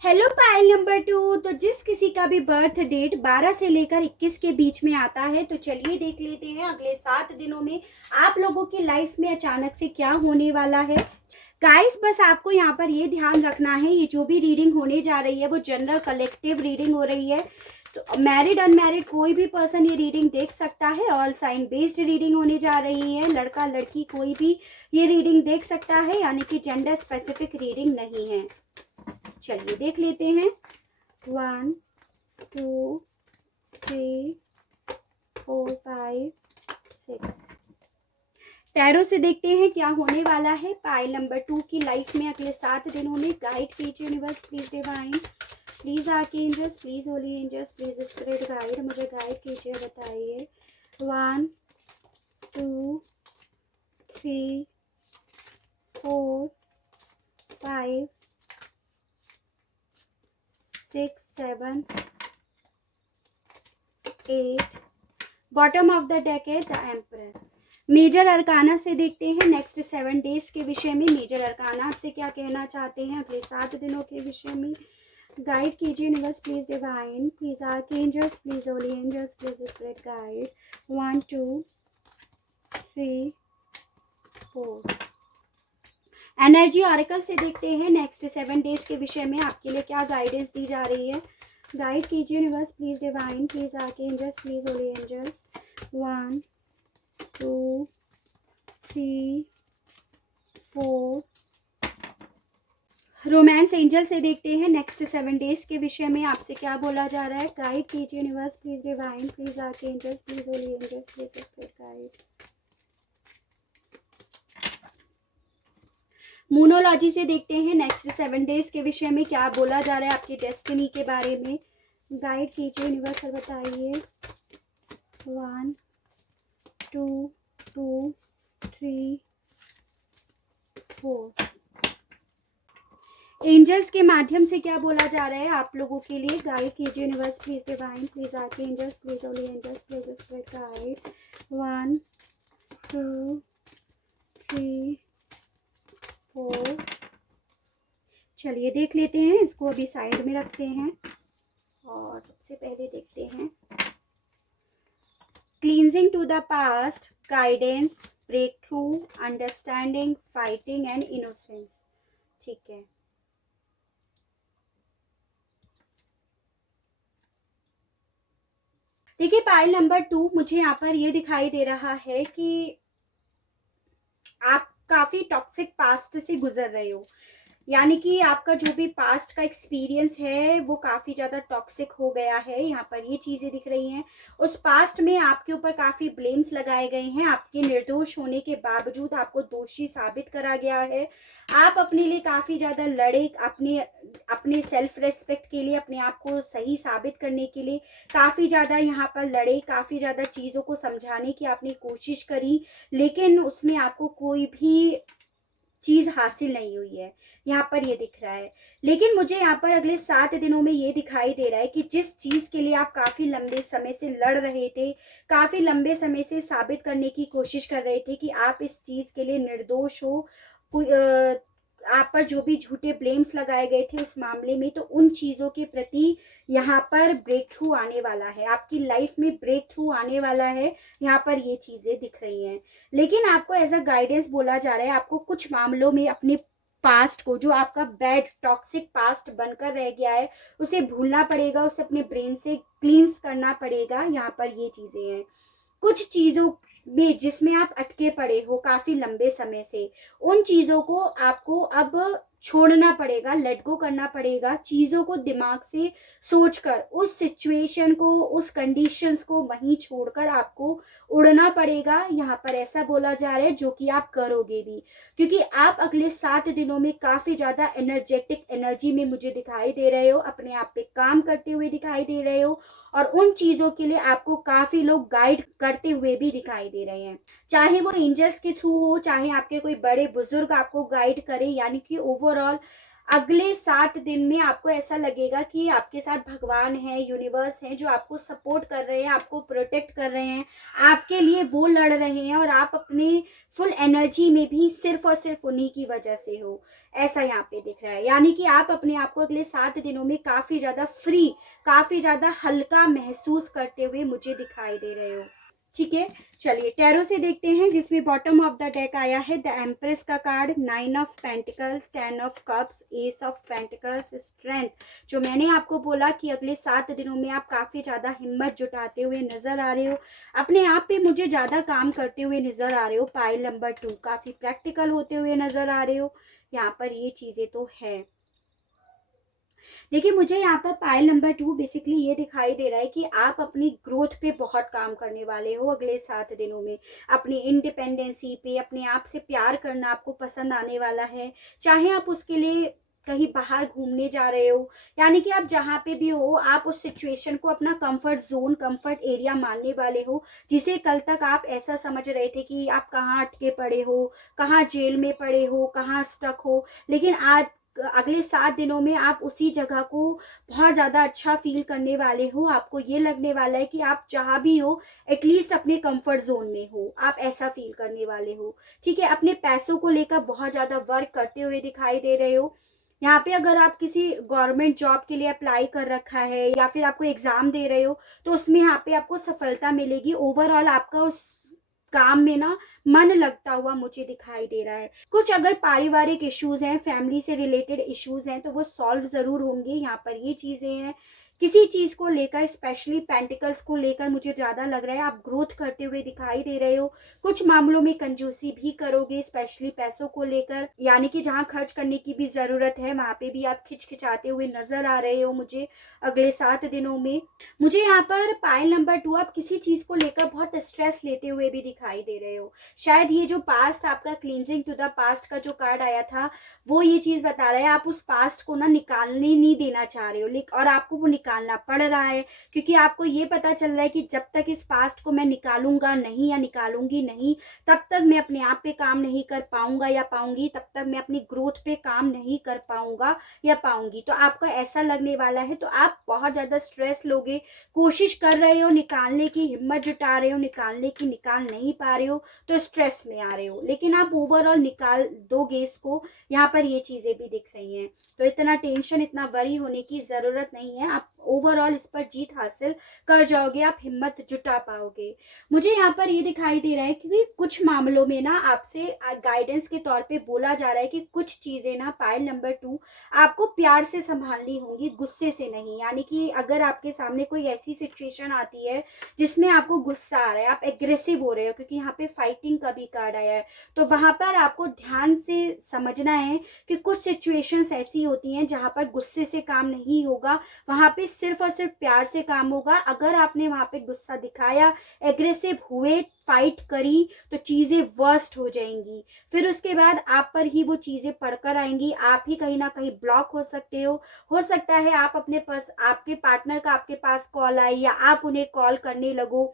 Hello pile number 2, तो जिस किसी का भी बर्थ डेट 12 से लेकर 21 के बीच में आता है तो चलिए देख लेते हैं अगले 7 दिनों में आप लोगों की लाइफ में अचानक से क्या होने वाला है। गाइस बस आपको यहाँ पर ये ध्यान रखना है, ये जो भी रीडिंग होने जा रही है वो जनरल कलेक्टिव रीडिंग हो रही है। तो मैरिड अनमैरिड कोई भी पर्सन ये रीडिंग देख सकता है। ऑल साइन बेस्ड रीडिंग होने जा रही है। लड़का लड़की कोई भी ये रीडिंग देख सकता है, यानी कि जेंडर स्पेसिफिक रीडिंग नहीं है। चलिए देख लेते हैं। 1 2 3 4 5 6। टैरो से देखते हैं क्या होने वाला है पाइल नंबर 2 की लाइफ में अगले 7 दिनों में। गाइड कीजिए universe, please divine, please archangels, please holy angels, please spirit guide, मुझे गाइड कीजिए, बताइए। 1 2 3 4 5 6 7 8। बॉटम ऑफ द डेक है द एम्परर। मेजर अरकाना से देखते हैं नेक्स्ट 7 डेज के विषय में। मेजर अरकाना आपसे क्या कहना चाहते हैं अगले 7 दिनों के विषय में। गाइड कीजिए universe, please divine, please archangels, please holy angels, please spirit guide. 1 2 3 4। Energy oracle से देखते हैं नेक्स्ट 7 डेज के विषय में आपके लिए क्या गाइडेंस दी जा रही है। गाइड कीजिए universe, please divine, please archangels, please holy angels. 1 2 3 4। Romance angel से देखते हैं नेक्स्ट 7 डेज के विषय में आपसे क्या बोला जा रहा है। गाइड कीजिए universe, please divine, please archangels, please holy angels, please spirit guide. Moonology से देखते हैं नेक्स्ट 7 डेज के विषय में क्या बोला जा रहा है आपकी डेस्टिनी के बारे में। गाइड कीजिए यूनिवर्स और बताइए। 1 2 2 3 4। एंजल्स के माध्यम से क्या बोला जा रहा है आप लोगों के लिए। गाइड कीजिए universe, please divine, please archangels, please holy angels, please spirit guide. 1 2 3 4। चलिए देख लेते हैं, इसको अभी साइड में रखते हैं और सबसे पहले देखते हैं cleansing to the past, guidance, breakthrough, understanding, fighting and innocence. ठीक है, देखिए पाइल नंबर 2 मुझे यहाँ पर ये दिखाई दे रहा है कि आप काफ़ी टॉक्सिक पास्ट से गुजर रहे हो, यानी कि आपका जो भी पास्ट का एक्सपीरियंस है वो काफ़ी ज़्यादा टॉक्सिक हो गया है। यहाँ पर ये चीज़ें दिख रही हैं। उस पास्ट में आपके ऊपर काफ़ी ब्लेम्स लगाए गए हैं। आपके निर्दोष होने के बावजूद आपको दोषी साबित करा गया है। आप अपने लिए काफ़ी ज़्यादा लड़े, अपने सेल्फ रेस्पेक्ट के लिए, अपने आप को सही साबित करने के लिए काफ़ी ज़्यादा यहाँ पर लड़े, काफ़ी ज़्यादा चीज़ों को समझाने की आपने कोशिश करी, लेकिन उसमें आपको कोई भी चीज़ हासिल नहीं हुई है, यहाँ पर ये दिख रहा है। लेकिन मुझे यहाँ पर अगले 7 दिनों में ये दिखाई दे रहा है कि जिस चीज़ के लिए आप काफ़ी लंबे समय से लड़ रहे थे, काफ़ी लंबे समय से साबित करने की कोशिश कर रहे थे कि आप इस चीज़ के लिए निर्दोष हो, कोई आप पर जो भी झूठे ब्लेम्स लगाए गए थे उस मामले में, तो उन चीज़ों के प्रति यहाँ पर ब्रेक थ्रू आने वाला है, आपकी लाइफ में ब्रेक थ्रू आने वाला है। यहाँ पर ये चीज़ें दिख रही हैं। लेकिन आपको एज अ गाइडेंस बोला जा रहा है, आपको कुछ मामलों में अपने पास्ट को, जो आपका बैड टॉक्सिक पास्ट बनकर रह गया है, उसे भूलना पड़ेगा, उसे अपने ब्रेन से क्लींस करना पड़ेगा। यहाँ पर ये चीज़ें हैं। कुछ चीज़ों में जिसमें आप अटके पड़े हो काफ़ी लंबे समय से, उन चीज़ों को आपको अब छोड़ना पड़ेगा, लेट गो करना पड़ेगा। चीज़ों को दिमाग से सोचकर, उस सिचुएशन को, उस कंडीशंस को वहीं छोड़कर आपको उड़ना पड़ेगा। यहाँ पर ऐसा बोला जा रहा है, जो कि आप करोगे भी, क्योंकि आप अगले 7 दिनों में काफ़ी ज़्यादा एनर्जेटिक एनर्जी में मुझे दिखाई दे रहे हो, अपने आप पे काम करते हुए दिखाई दे रहे हो, और उन चीज़ों के लिए आपको काफ़ी लोग गाइड करते हुए भी दिखाई दे रहे हैं, चाहे वो एंजल्स के थ्रू हो, चाहे आपके कोई बड़े बुजुर्ग आपको गाइड करें। यानी कि ओवरऑल अगले 7 दिन में आपको ऐसा लगेगा कि आपके साथ भगवान है, यूनिवर्स है, जो आपको सपोर्ट कर रहे हैं, आपको प्रोटेक्ट कर रहे हैं, आपके लिए वो लड़ रहे हैं, और आप अपने फुल एनर्जी में भी सिर्फ और सिर्फ उन्हीं की वजह से हो, ऐसा यहाँ पे दिख रहा है। यानी कि आप अपने आप को अगले 7 दिनों में काफ़ी ज़्यादा फ्री, काफ़ी ज़्यादा हल्का महसूस करते हुए मुझे दिखाई दे रहे हो। ठीक है, चलिए टैरो से देखते हैं, जिसमें बॉटम ऑफ द डेक आया है द एम्प्रेस का card, 9 of pentacles, 10 of cups, S of pentacles, strength. जो मैंने आपको बोला कि अगले 7 दिनों में आप काफ़ी ज़्यादा हिम्मत जुटाते हुए नज़र आ रहे हो, अपने आप पे मुझे ज़्यादा काम करते हुए नज़र आ रहे हो। पाइल नंबर 2, काफ़ी प्रैक्टिकल होते हुए नज़र आ रहे हो। यहाँ पर ये चीज़ें तो है। देखिए, मुझे यहाँ पर पाइल नंबर 2 बेसिकली ये दिखाई दे रहा है कि आप अपनी ग्रोथ पे बहुत काम करने वाले हो अगले 7 दिनों में। अपनी इंडिपेंडेंसी पे, अपने आप से प्यार करना आपको पसंद आने वाला है। चाहे आप उसके लिए कहीं बाहर घूमने जा रहे हो, यानी कि आप जहाँ पे भी हो, आप उस सिचुएशन को अपना कंफर्ट जोन, कंफर्ट एरिया मानने वाले हो, जिसे कल तक आप ऐसा समझ रहे थे कि आप कहाँ अटके पड़े हो, कहाँ जेल में पड़े हो, कहाँ स्टक हो। लेकिन आज अगले 7 दिनों में आप उसी जगह को बहुत ज़्यादा अच्छा फील करने वाले हो। आपको ये लगने वाला है कि आप जहाँ भी हो, एटलीस्ट अपने कंफर्ट जोन में हो, आप ऐसा फील करने वाले हो। ठीक है, अपने पैसों को लेकर बहुत ज़्यादा वर्क करते हुए दिखाई दे रहे हो। यहाँ पे अगर आप किसी गवर्नमेंट जॉब के लिए अप्लाई कर रखा है, या फिर आपको एग्ज़ाम दे रहे हो, तो उसमें यहाँ पे आपको सफलता मिलेगी। ओवरऑल आपका उस काम में ना मन लगता हुआ मुझे दिखाई दे रहा है। कुछ अगर पारिवारिक इश्यूज हैं, फैमिली से रिलेटेड इश्यूज हैं, तो वो सॉल्व ज़रूर होंगे। यहाँ पर ये चीज़ें हैं। किसी चीज़ को लेकर, स्पेशली पेंटिकल्स को लेकर, मुझे ज़्यादा लग रहा है आप ग्रोथ करते हुए दिखाई दे रहे हो। कुछ मामलों में कंजूसी भी करोगे, स्पेशली पैसों को लेकर, यानी कि जहाँ खर्च करने की भी ज़रूरत है वहाँ पे भी आप खिचखिचाते हुए नज़र आ रहे हो मुझे अगले 7 दिनों में। मुझे यहाँ पर पाइल नंबर 2, आप किसी चीज़ को लेकर बहुत स्ट्रेस लेते हुए भी दिखाई दे रहे हो। शायद ये जो पास्ट आपका, क्लींजिंग टू द पास्ट का जो कार्ड आया था, वो ये चीज़ बता रहा है आप उस पास्ट को ना निकालने नहीं देना चाह रहे हो, और आपको वो निकालना पड़ रहा है, क्योंकि आपको ये पता चल रहा है कि जब तक इस पास्ट को मैं निकालूंगा नहीं या निकालूंगी नहीं, तब तक मैं अपने आप पे काम नहीं कर पाऊंगा या पाऊंगी, तब तक मैं अपनी ग्रोथ पे काम नहीं कर पाऊंगा या पाऊंगी। तो आपको ऐसा लगने वाला है, तो आप बहुत ज़्यादा स्ट्रेस लोगे, कोशिश कर रहे हो निकालने की, हिम्मत जुटा रहे हो निकालने की, निकाल नहीं पा रहे हो, तो स्ट्रेस में आ रहे हो, लेकिन आप ओवरऑल निकाल दोगे इसको। यहाँ पर ये चीज़ें भी दिख रही हैं। तो इतना टेंशन, इतना वरी होने की ज़रूरत नहीं है। आप ओवरऑल इस पर जीत हासिल कर जाओगे, आप हिम्मत जुटा पाओगे। मुझे यहाँ पर ये दिखाई दे रहा है कि कुछ मामलों में ना आपसे गाइडेंस के तौर पे बोला जा रहा है कि कुछ चीज़ें ना, पाइल नंबर 2, आपको प्यार से संभालनी होंगी, गुस्से से नहीं। यानी कि अगर आपके सामने कोई ऐसी सिचुएशन आती है जिसमें आपको गुस्सा आ रहा है, आप एग्रेसिव हो रहे हो, क्योंकि यहाँ पे फाइटिंग का भी कार्ड आया है, तो वहाँ पर आपको ध्यान से समझना है कि कुछ सिचुएशंस ऐसी होती हैं जहाँ पर गुस्से से काम नहीं होगा, वहाँ पे सिर्फ और सिर्फ प्यार से काम होगा। अगर आपने वहाँ पे गुस्सा दिखाया, एग्रेसिव हुए, फाइट करी, तो चीज़ें वर्स्ट हो जाएंगी। फिर उसके बाद आप पर ही वो चीज़ें पड़कर आएंगी, आप ही कहीं ना कहीं ब्लॉक हो सकते हो सकता है आप अपने पास, आपके पार्टनर का आपके पास कॉल आए, या आप उन्हें कॉल करने लगो,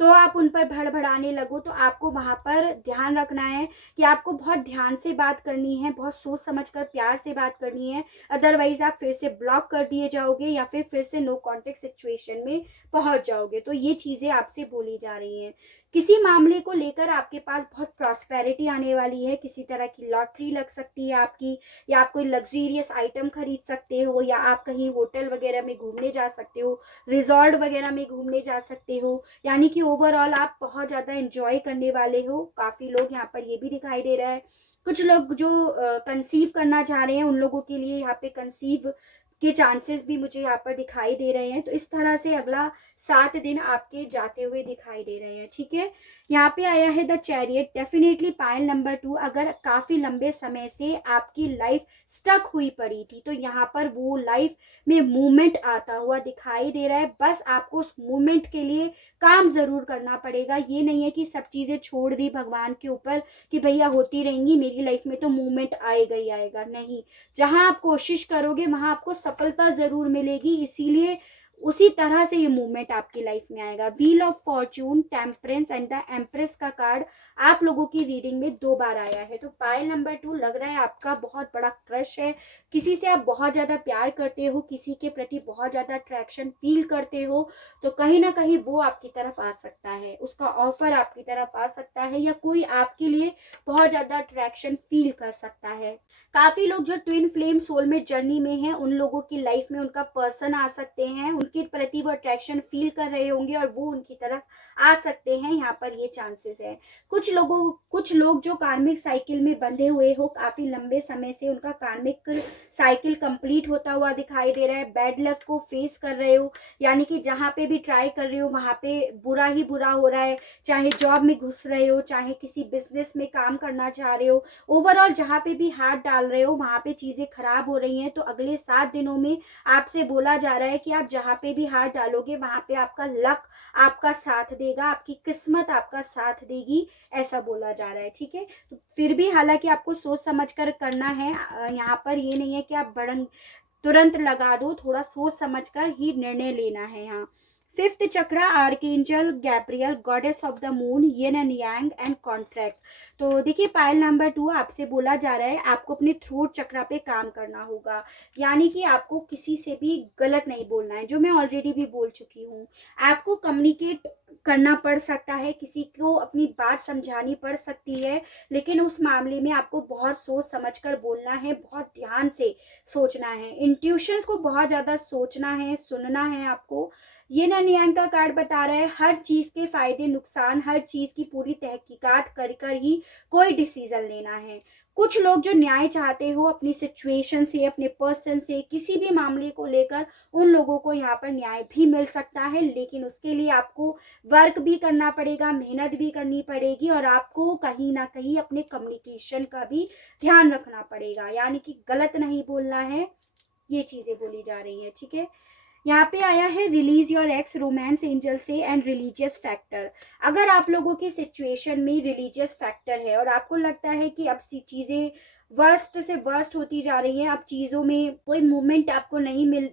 तो आप उन पर भड़बड़ाने लगो, तो आपको वहाँ पर ध्यान रखना है कि आपको बहुत ध्यान से बात करनी है, बहुत सोच समझ कर प्यार से बात करनी है। अदरवाइज आप फिर से ब्लॉक कर दिए जाओगे या फिर से नो कॉन्टेक्ट सिचुएशन में पहुंच जाओगे। तो ये चीज़ें आपसे बोली जा रही हैं। किसी मामले को लेकर आपके पास बहुत प्रॉस्पेरिटी आने वाली है, किसी तरह की लॉटरी लग सकती है आपकी, या आप कोई लग्जीरियस आइटम खरीद सकते हो, या आप कहीं होटल वगैरह में घूमने जा सकते हो, रिजॉर्ट वगैरह में घूमने जा सकते हो। यानी कि ओवरऑल आप बहुत ज़्यादा एंजॉय करने वाले हो। काफ़ी लोग यहाँ पर ये भी दिखाई दे रहा है, कुछ लोग जो कंसीव करना चाह रहे हैं उन लोगों के लिए यहाँ पे कंसीव के चांसेस भी मुझे यहाँ पर दिखाई दे रहे हैं। तो इस तरह से अगला 7 दिन आपके जाते हुए दिखाई दे रहे हैं। ठीक है, यहाँ पे आया है the chariot. Definitely pile number 2, अगर काफ़ी लंबे समय से आपकी लाइफ स्टक हुई पड़ी थी तो यहाँ पर वो लाइफ में मूवमेंट आता हुआ दिखाई दे रहा है। बस आपको उस मूवमेंट के लिए काम ज़रूर करना पड़ेगा। ये नहीं है कि सब चीज़ें छोड़ दी भगवान के ऊपर कि भैया होती रहेंगी, मेरी लाइफ में तो मूवमेंट आएगा ही आएगा। नहीं, जहाँ आप कोशिश करोगे वहाँ आपको सफलता ज़रूर मिलेगी। इसीलिए उसी तरह से ये मूवमेंट आपकी लाइफ में आएगा। Wheel of Fortune, temperance and the empress का कार्ड आप लोगों की रीडिंग में 2 बार आया है। तो पाइल नंबर 2, लग रहा है आपका बहुत बड़ा क्रश है, किसी से आप बहुत ज़्यादा प्यार करते हो, किसी के प्रति बहुत ज़्यादा अट्रैक्शन फील करते हो। तो कहीं ना कहीं वो आपकी तरफ आ सकता है, उसका ऑफर आपकी तरफ आ सकता है, या कोई आपके लिए बहुत ज़्यादा अट्रैक्शन फील कर सकता है। काफ़ी लोग जो ट्विन फ्लेम सोलमेट जर्नी में हैं उन लोगों की लाइफ में उनका पर्सन आ सकते हैं, उनके प्रति वो अट्रैक्शन फील कर रहे होंगे और वो उनकी तरफ आ सकते हैं। यहाँ पर ये चांसेस है। कुछ लोग जो कार्मिक साइकिल में बंधे हुए हो काफ़ी लंबे समय से, उनका कार्मिक साइकिल कंप्लीट होता हुआ दिखाई दे रहा है। बैड लक को फेस कर रहे हो, यानी कि जहाँ पे भी ट्राई कर रहे हो वहाँ पे बुरा ही बुरा हो रहा है। चाहे जॉब में घुस रहे हो, चाहे किसी बिजनेस में काम करना चाह रहे हो, ओवरऑल जहाँ पे भी हाथ डाल रहे हो वहाँ पे चीज़ें खराब हो रही हैं। तो अगले 7 दिनों में आपसे बोला जा रहा है कि आप जहाँ पे भी हाथ डालोगे वहाँ पे आपका लक आपका साथ देगा, आपकी किस्मत आपका साथ देगी, ऐसा बोला जा रहा है। ठीक है, तो फिर भी हालांकि आपको सोच समझ कर करना है। यहाँ पर ये नहीं है कि आप बड़ंग तुरंत लगा दो, थोड़ा सोच समझ कर ही निर्णय लेना है। यहाँ 5th चक्र, archangel Gabriel, goddess of the moon, yen and yang and contract. तो देखिए पाइल नंबर 2, आपसे बोला जा रहा है आपको अपने थ्रोट चक्र पे काम करना होगा। यानी कि आपको किसी से भी गलत नहीं बोलना है, जो मैं ऑलरेडी भी बोल चुकी हूँ। आपको कम्युनिकेट करना पड़ सकता है, किसी को अपनी बात समझानी पड़ सकती है, लेकिन उस मामले में आपको बहुत सोच समझकर बोलना है, बहुत ध्यान से सोचना है। इंट्यूशंस को बहुत ज़्यादा सोचना है, सुनना है आपको। ये न्याय का कार्ड बता रहा है हर चीज़ के फायदे नुकसान, हर चीज़ की पूरी तहकीकात कर कर ही कोई डिसीजन लेना है। कुछ लोग जो न्याय चाहते हो अपनी सिचुएशन से, अपने पर्सन से, किसी भी मामले को लेकर, उन लोगों को यहाँ पर न्याय भी मिल सकता है, लेकिन उसके लिए आपको वर्क भी करना पड़ेगा, मेहनत भी करनी पड़ेगी, और आपको कहीं ना कहीं अपने कम्युनिकेशन का भी ध्यान रखना पड़ेगा। यानी कि गलत नहीं बोलना है, ये चीज़ें बोली जा रही है। ठीक है, यहाँ पे आया है release your x, romance angel से एंड रिलीजियस फैक्टर। अगर आप लोगों की सिचुएशन में रिलीजियस फैक्टर है और आपको लगता है कि अब चीज़ें वर्स्ट से वर्स्ट होती जा रही हैं, अब चीज़ों में कोई मूवमेंट आपको नहीं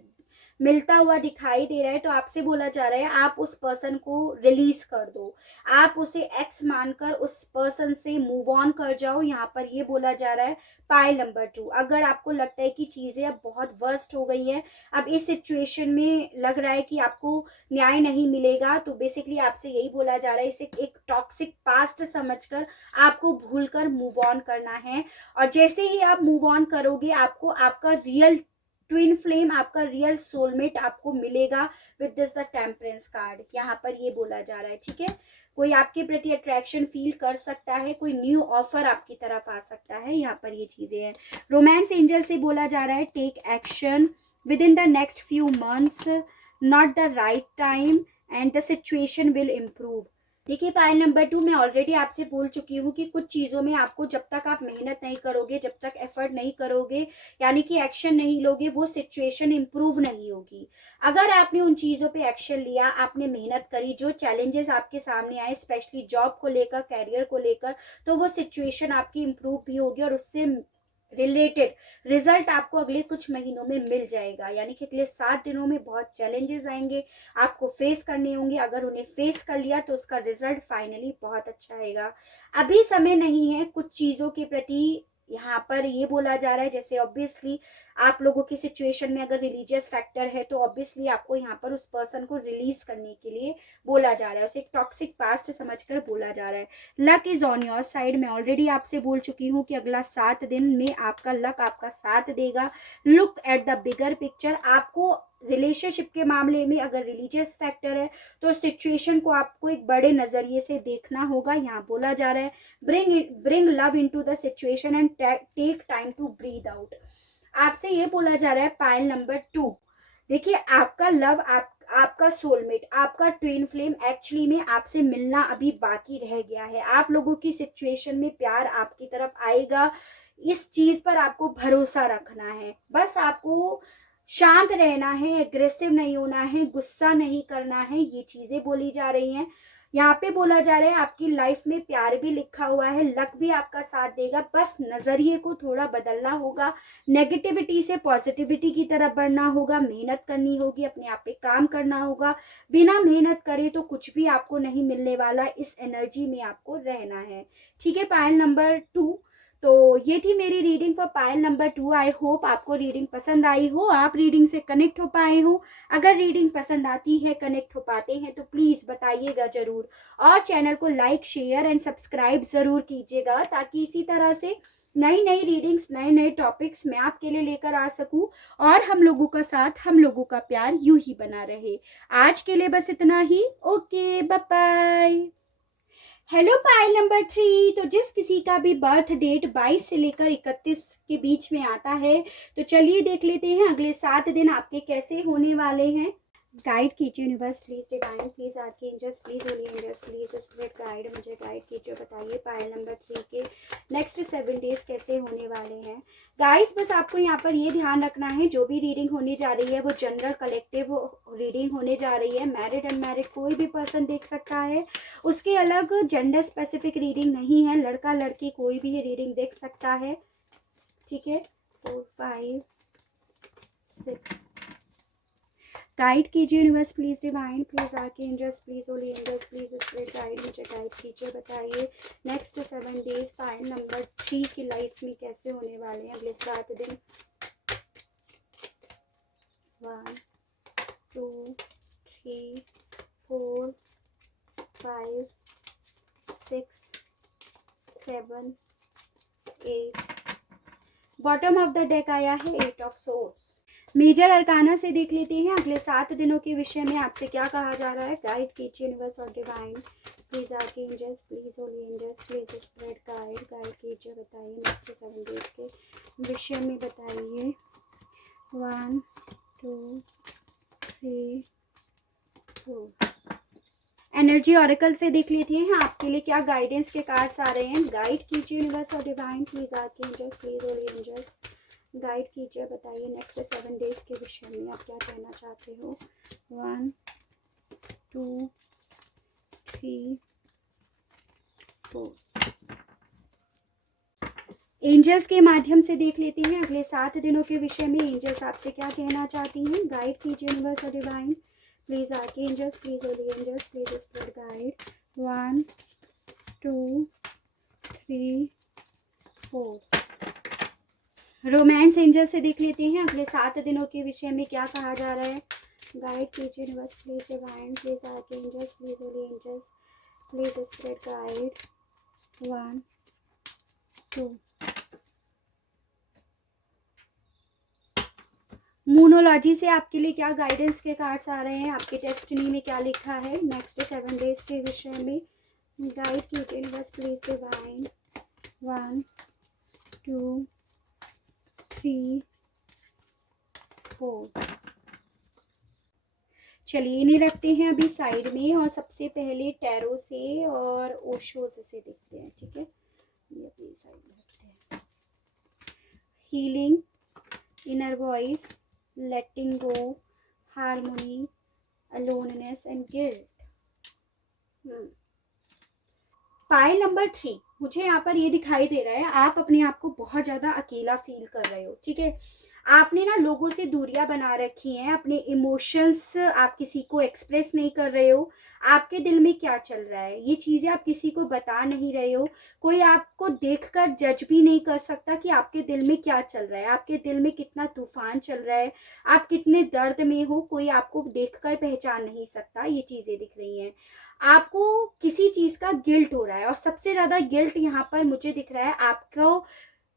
मिलता हुआ दिखाई दे रहा है, तो आपसे बोला जा रहा है आप उस पर्सन को रिलीज कर दो, आप उसे एक्स मानकर उस पर्सन से मूव ऑन कर जाओ। यहाँ पर ये बोला जा रहा है पाइल नंबर 2। अगर आपको लगता है कि चीज़ें अब बहुत वर्स्ट हो गई हैं, अब इस सिचुएशन में लग रहा है कि आपको न्याय नहीं मिलेगा, तो बेसिकली आपसे यही बोला जा रहा है इसे एक टॉक्सिक पास्ट समझकर आपको भूलकर मूव ऑन करना है। और जैसे ही आप मूव ऑन करोगे आपको आपका रियल ट्विन फ्लेम, आपका रियल सोलमेट आपको मिलेगा with this the temperance card. यहाँ पर ये बोला जा रहा है। ठीक है, कोई आपके प्रति अट्रैक्शन फील कर सकता है, कोई न्यू ऑफर आपकी तरफ आ सकता है। यहाँ पर ये चीज़ें हैं। रोमांस एंजल से बोला जा रहा है take action within the next few months, not the right time and the situation will improve. देखिए पाइल नंबर 2, मैं ऑलरेडी आपसे बोल चुकी हूँ कि कुछ चीज़ों में आपको जब तक आप मेहनत नहीं करोगे, जब तक एफर्ट नहीं करोगे, यानी कि एक्शन नहीं लोगे, वो सिचुएशन इम्प्रूव नहीं होगी। अगर आपने उन चीज़ों पे एक्शन लिया, आपने मेहनत करी, जो चैलेंजेस आपके सामने आए स्पेशली जॉब को लेकर, कैरियर को लेकर, तो वो सिचुएशन आपकी इम्प्रूव भी होगी और उससे रिलेटेड रिजल्ट आपको अगले कुछ महीनों में मिल जाएगा। यानी कि अगले 7 दिनों में बहुत चैलेंजेस आएंगे, आपको फेस करने होंगे। अगर उन्हें फेस कर लिया तो उसका रिजल्ट फाइनली बहुत अच्छा आएगा। अभी समय नहीं है कुछ चीज़ों के प्रति। यहाँ पर ये बोला जा रहा है, जैसे ऑब्वियसली आप लोगों की सिचुएशन में अगर रिलीजियस फैक्टर है तो ऑब्वियसली आपको यहाँ पर उस पर्सन को रिलीज करने के लिए बोला जा रहा है, उसे एक टॉक्सिक पास्ट समझकर बोला जा रहा है। Luck is on your side. मैं ऑलरेडी आपसे बोल चुकी हूँ कि अगला 7 दिन में आपका लक आपका साथ देगा। Look at the bigger picture. आपको रिलेशनशिप के मामले में अगर रिलीजियस फैक्टर है तो सिचुएशन को आपको एक बड़े नजरिए से देखना होगा। यहाँ बोला जा रहा है bring love into the situation and take time to breathe out. आपसे ये बोला जा रहा है पाइल नंबर 2। देखिए आपका लव, आपका सोलमेट, आपका ट्विन फ्लेम एक्चुअली में आपसे मिलना अभी बाकी रह गया है। आप लोगों की सिचुएशन में प्यार आपकी तरफ आएगा, इस चीज पर आपको भरोसा रखना है। बस आपको शांत रहना है, एग्रेसिव नहीं होना है, गुस्सा नहीं करना है, ये चीजें बोली जा रही हैं। यहाँ पे बोला जा रहा है आपकी लाइफ में प्यार भी लिखा हुआ है, लक भी आपका साथ देगा। बस नजरिए को थोड़ा बदलना होगा, नेगेटिविटी से पॉजिटिविटी की तरफ बढ़ना होगा, मेहनत करनी होगी, अपने आप पे काम करना होगा। बिना मेहनत करे तो कुछ भी आपको नहीं मिलने वाला, इस एनर्जी में आपको रहना है। ठीक है, पायल नंबर 2। तो ये थी मेरी reading for pile number 2। I hope आपको रीडिंग पसंद आई हो, आप रीडिंग से कनेक्ट हो पाए हो। अगर रीडिंग पसंद आती है, कनेक्ट हो पाते हैं तो प्लीज़ बताइएगा ज़रूर, और चैनल को लाइक शेयर एंड सब्सक्राइब ज़रूर कीजिएगा, ताकि इसी तरह से नई नई रीडिंग्स, नए नए टॉपिक्स मैं आपके लिए लेकर आ सकूं, और हम लोगों का साथ, हम लोगों का प्यार यूं ही बना रहे। आज के लिए बस इतना ही। Okay, bye bye. Hello pile number 3। तो जिस किसी का भी बर्थ डेट 22 से लेकर 31 के बीच में आता है, तो चलिए देख लेते हैं अगले 7 दिन आपके कैसे होने वाले हैं। गाइड कीजिए universe please, divine please, archangels please, holy angels please, spirit guide, मुझे गाइड कीजिए। बताइए पायल नंबर 3 के नेक्स्ट 7 डेज कैसे होने वाले हैं। गाइस बस आपको यहाँ पर ये ध्यान रखना है, जो भी रीडिंग होने जा रही है वो जनरल कलेक्टिव रीडिंग होने जा रही है। मैरिड अनमैरिड कोई भी पर्सन देख सकता है, उसके अलग जेंडर स्पेसिफिक रीडिंग नहीं है। लड़का लड़की कोई भी रीडिंग देख सकता है। ठीक है, 4 5 6। गाइड कीजिए universe please, divine please, archangels please, holy angels please, spirit guide, मुझे गाइड कीजिए। बताइए नेक्स्ट 7 डेज पायल नंबर 3 की लाइफ में कैसे होने वाले हैं अगले 7 दिन। 1 2 3 4 5 6 7 8। बॉटम ऑफ द डेक आया है 8 ऑफ सोर्स। मेजर अरकाना से देख लेते हैं अगले 7 दिनों के विषय में आपसे क्या कहा जा रहा है। गाइड कीजिए यूनिवर्स और divine please, archangels please, holy angels please, spirit guide कीजिए। बताइए नेक्स्ट 7 डेज के विषय में। बताइए 1 2 3 4। एनर्जी ऑरेकल से देख लेते हैं आपके लिए क्या गाइडेंस के कार्ड्स आ रहे हैं। गाइड कीजिए यूनिवर्स और divine please, archangels please, holy angels guide कीजिए। बताइए नेक्स्ट 7 डेज के विषय में आप क्या कहना चाहते हो। 1 2 3 4। एंजल्स के माध्यम से देख लेते हैं अगले 7 दिनों के विषय में एंजल्स आपसे क्या कहना चाहती हैं। गाइड कीजिए यूनिवर्स और divine please, archangels please, holy angels please, spirit guide. 1 2 3 4। Romance angel से देख लेते हैं अगले 7 दिनों के विषय में क्या कहा जा रहा है। गाइड कीजिए universe please, divine please, archangels please, holy angels please, spirit guide. 1 2। Moonology से आपके लिए क्या गाइडेंस के कार्ड्स आ रहे हैं, आपके डेस्टिनी में क्या लिखा है नेक्स्ट 7 डेज के विषय में। गाइड कीजिए यूनिवर्स प्लीज, डिवाइन। 1 2 3 4। चलिए इन्हें रखते हैं अभी साइड में, और सबसे पहले टैरो से और ओशोस से देखते हैं। ठीक है, ये अपनी साइड में रखते हैं। Healing, inner voice, letting go, harmony, aloneness and guilt. Pile number 3, मुझे यहाँ पर ये दिखाई दे रहा है आप अपने आप को बहुत ज़्यादा अकेला फील कर रहे हो, ठीक है। आपने ना लोगों से दूरियां बना रखी हैं, अपने इमोशंस आप किसी को एक्सप्रेस नहीं कर रहे हो, आपके दिल में क्या चल रहा है ये चीज़ें आप किसी को बता नहीं रहे हो। कोई आपको देखकर जज भी नहीं कर सकता कि आपके दिल में क्या चल रहा है, आपके दिल में कितना तूफान चल रहा है, आप कितने दर्द में हो, कोई आपको देखकर पहचान नहीं सकता। ये चीज़ें दिख रही हैं। आपको किसी चीज़ का गिल्ट हो रहा है, और सबसे ज़्यादा गिल्ट यहाँ पर मुझे दिख रहा है आपको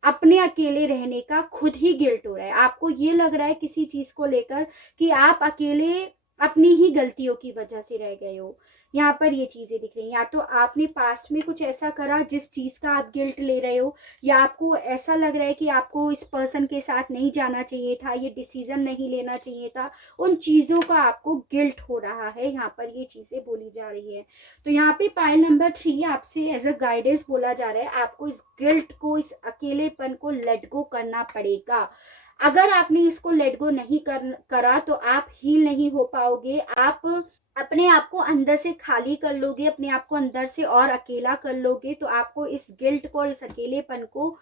अपने अकेले रहने का खुद ही गिल्ट हो रहा है। आपको ये लग रहा है किसी चीज़ को लेकर कि आप अकेले अपनी ही गलतियों की वजह से रह गए हो। यहाँ पर ये चीज़ें दिख रही हैं, या तो आपने पास्ट में कुछ ऐसा करा जिस चीज़ का आप गिल्ट ले रहे हो, या आपको ऐसा लग रहा है कि आपको इस पर्सन के साथ नहीं जाना चाहिए था, ये डिसीजन नहीं लेना चाहिए था, उन चीज़ों का आपको गिल्ट हो रहा है। यहाँ पर ये चीज़ें बोली जा रही है। तो यहाँ पे पाइल नंबर 3 आपसे एज अ गाइडेंस बोला जा रहा है, आपको इस गिल्ट को, इस अकेलेपन को लेट गो करना पड़ेगा। अगर आपने इसको लेट गो नहीं करा तो आप हील नहीं हो पाओगे। आप अपने आप को अंदर से खाली कर लोगे, अपने आप को अंदर से और अकेला कर लोगे। तो आपको इस गिल्ट को और इस अकेलेपन को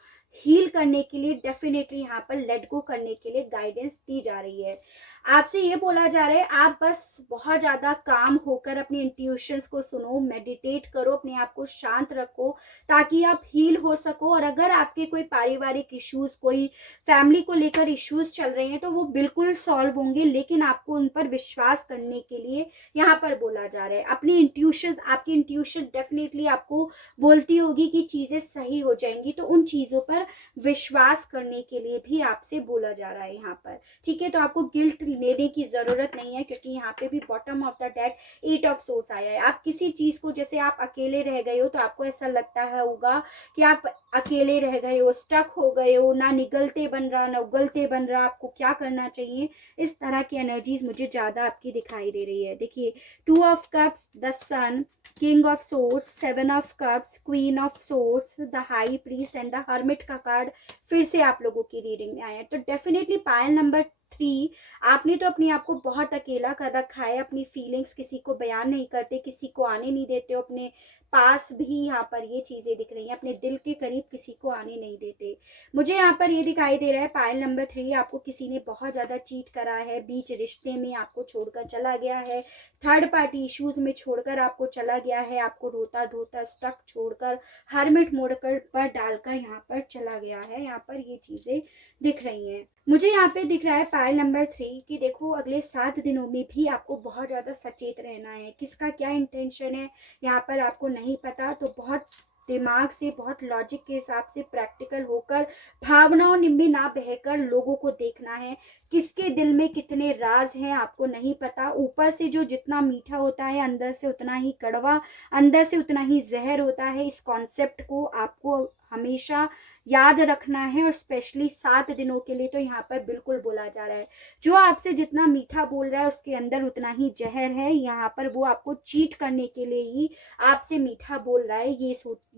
हील करने के लिए डेफिनेटली यहाँ पर लेट गो करने के लिए गाइडेंस दी जा रही है। आपसे ये बोला जा रहा है आप बस बहुत ज़्यादा काम होकर अपने इंट्यूशंस को सुनो, मेडिटेट करो, अपने आप को शांत रखो ताकि आप हील हो सको। और अगर आपके कोई पारिवारिक इश्यूज, कोई फैमिली को लेकर इश्यूज चल रहे हैं तो वो बिल्कुल सॉल्व होंगे, लेकिन आपको उन पर विश्वास करने के लिए यहाँ पर बोला जा रहा है। अपनी इंट्यूशन, आपकी इंट्यूशन डेफिनेटली आपको बोलती होगी कि चीज़ें सही हो जाएंगी, तो उन चीज़ों पर विश्वास करने के लिए भी आपसे बोला जा रहा है यहाँ पर, ठीक है। तो आपको गिल्ट लेने की ज़रूरत नहीं है, क्योंकि यहाँ पे भी bottom of the deck 8 of source आया है। आप किसी चीज़ को, जैसे आप अकेले रह गए हो तो आपको ऐसा लगता है होगा कि आप अकेले रह गए हो, स्टक हो गए हो, ना निगलते बन रहा ना उगलते बन रहा, आपको क्या करना चाहिए, इस तरह की एनर्जीज मुझे ज़्यादा आपकी दिखाई दे रही है। देखिए 2 of cups, the sun, king of swords, 7 of cups, queen of swords, the high priest and the hermit का कार्ड फिर से आप लोगों की रीडिंग में आया है। तो डेफिनेटली पायल नंबर 3, आपने तो अपने आप को बहुत अकेला कर रखा है। अपनी फीलिंग्स किसी को बयान नहीं करते, किसी को आने नहीं देते हो, अपने पास भी यहाँ पर ये चीज़ें दिख रही हैं, अपने दिल के करीब किसी को आने नहीं देते। मुझे यहाँ पर ये दिखाई दे रहा है पायल नंबर 3, आपको किसी ने बहुत ज़्यादा चीट करा है, बीच रिश्ते में आपको छोड़कर चला गया है, थर्ड पार्टी इश्यूज में छोड़कर आपको चला गया है, आपको रोता धोता स्टक छोड़कर हरमिट मोड़ पर डालकर यहाँ पर चला गया है। यहाँ पर ये चीज़ें दिख रही हैं। मुझे यहाँ पे दिख रहा है पायल नंबर 3 कि देखो अगले 7 दिनों में भी आपको बहुत ज़्यादा सचेत रहना है। किसका क्या इंटेंशन है यहाँ पर आपको नहीं पता, तो बहुत दिमाग से, बहुत लॉजिक के हिसाब से, प्रैक्टिकल होकर, भावनाओं में ना बहकर लोगों को देखना है। किसके दिल में कितने राज हैं आपको नहीं पता। ऊपर से जो जितना मीठा होता है अंदर से उतना ही कड़वा, अंदर से उतना ही जहर होता है। इस कॉन्सेप्ट को आपको हमेशा याद रखना है, और स्पेशली 7 दिनों के लिए तो यहाँ पर बिल्कुल बोला जा रहा है। जो आपसे जितना मीठा बोल रहा है उसके अंदर उतना ही जहर है। यहाँ पर वो आपको चीट करने के लिए ही आपसे मीठा बोल रहा है।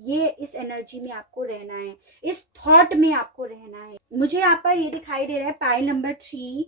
ये इस एनर्जी में आपको रहना है, इस थॉट में आपको रहना है। मुझे यहाँ पर ये दिखाई दे रहा है पाइल नंबर 3,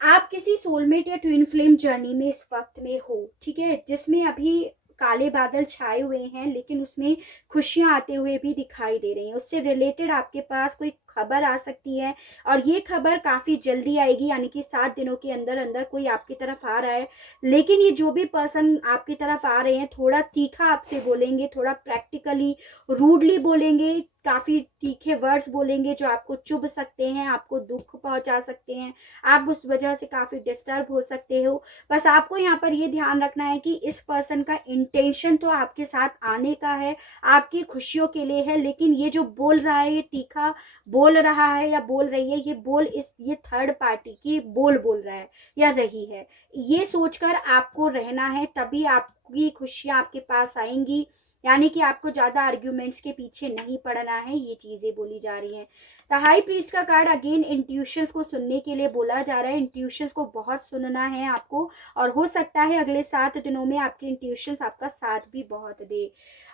आप किसी सोलमेट या ट्विन फ्लेम जर्नी में इस वक्त में हो, ठीक है, जिसमें अभी काले बादल छाए हुए हैं, लेकिन उसमें खुशियां आते हुए भी दिखाई दे रही हैं। उससे रिलेटेड आपके पास कोई खबर आ सकती है, और ये खबर काफ़ी जल्दी आएगी, यानी कि 7 दिनों के अंदर अंदर कोई आपकी तरफ आ रहा है। लेकिन ये जो भी पर्सन आपकी तरफ आ रहे हैं थोड़ा तीखा आपसे बोलेंगे, थोड़ा प्रैक्टिकली रूडली बोलेंगे, काफ़ी तीखे वर्ड्स बोलेंगे जो आपको चुभ सकते हैं, आपको दुख पहुंचा सकते हैं, आप उस वजह से काफ़ी डिस्टर्ब हो सकते हो। बस आपको यहाँ पर ये ध्यान रखना है कि इस पर्सन का इंटेंशन तो आपके साथ आने का है, आपकी खुशियों के लिए है, लेकिन ये जो बोल रहा है, ये तीखा बोल रहा है या बोल रही है, ये थर्ड पार्टी की बोल रहा है या रही है। ये सोचकर आपको रहना है, तभी आपकी खुशियाँ आपके पास आएंगी। यानी कि आपको ज़्यादा आर्ग्यूमेंट्स के पीछे नहीं पड़ना है, ये चीज़ें बोली जा रही हैं। द हाई प्रीस्ट का कार्ड अगेन इंट्यूशंस को सुनने के लिए बोला जा रहा है। इंट्यूशंस को बहुत सुनना है आपको, और हो सकता है अगले 7 दिनों में आपके इंट्यूशंस आपका साथ भी बहुत दे।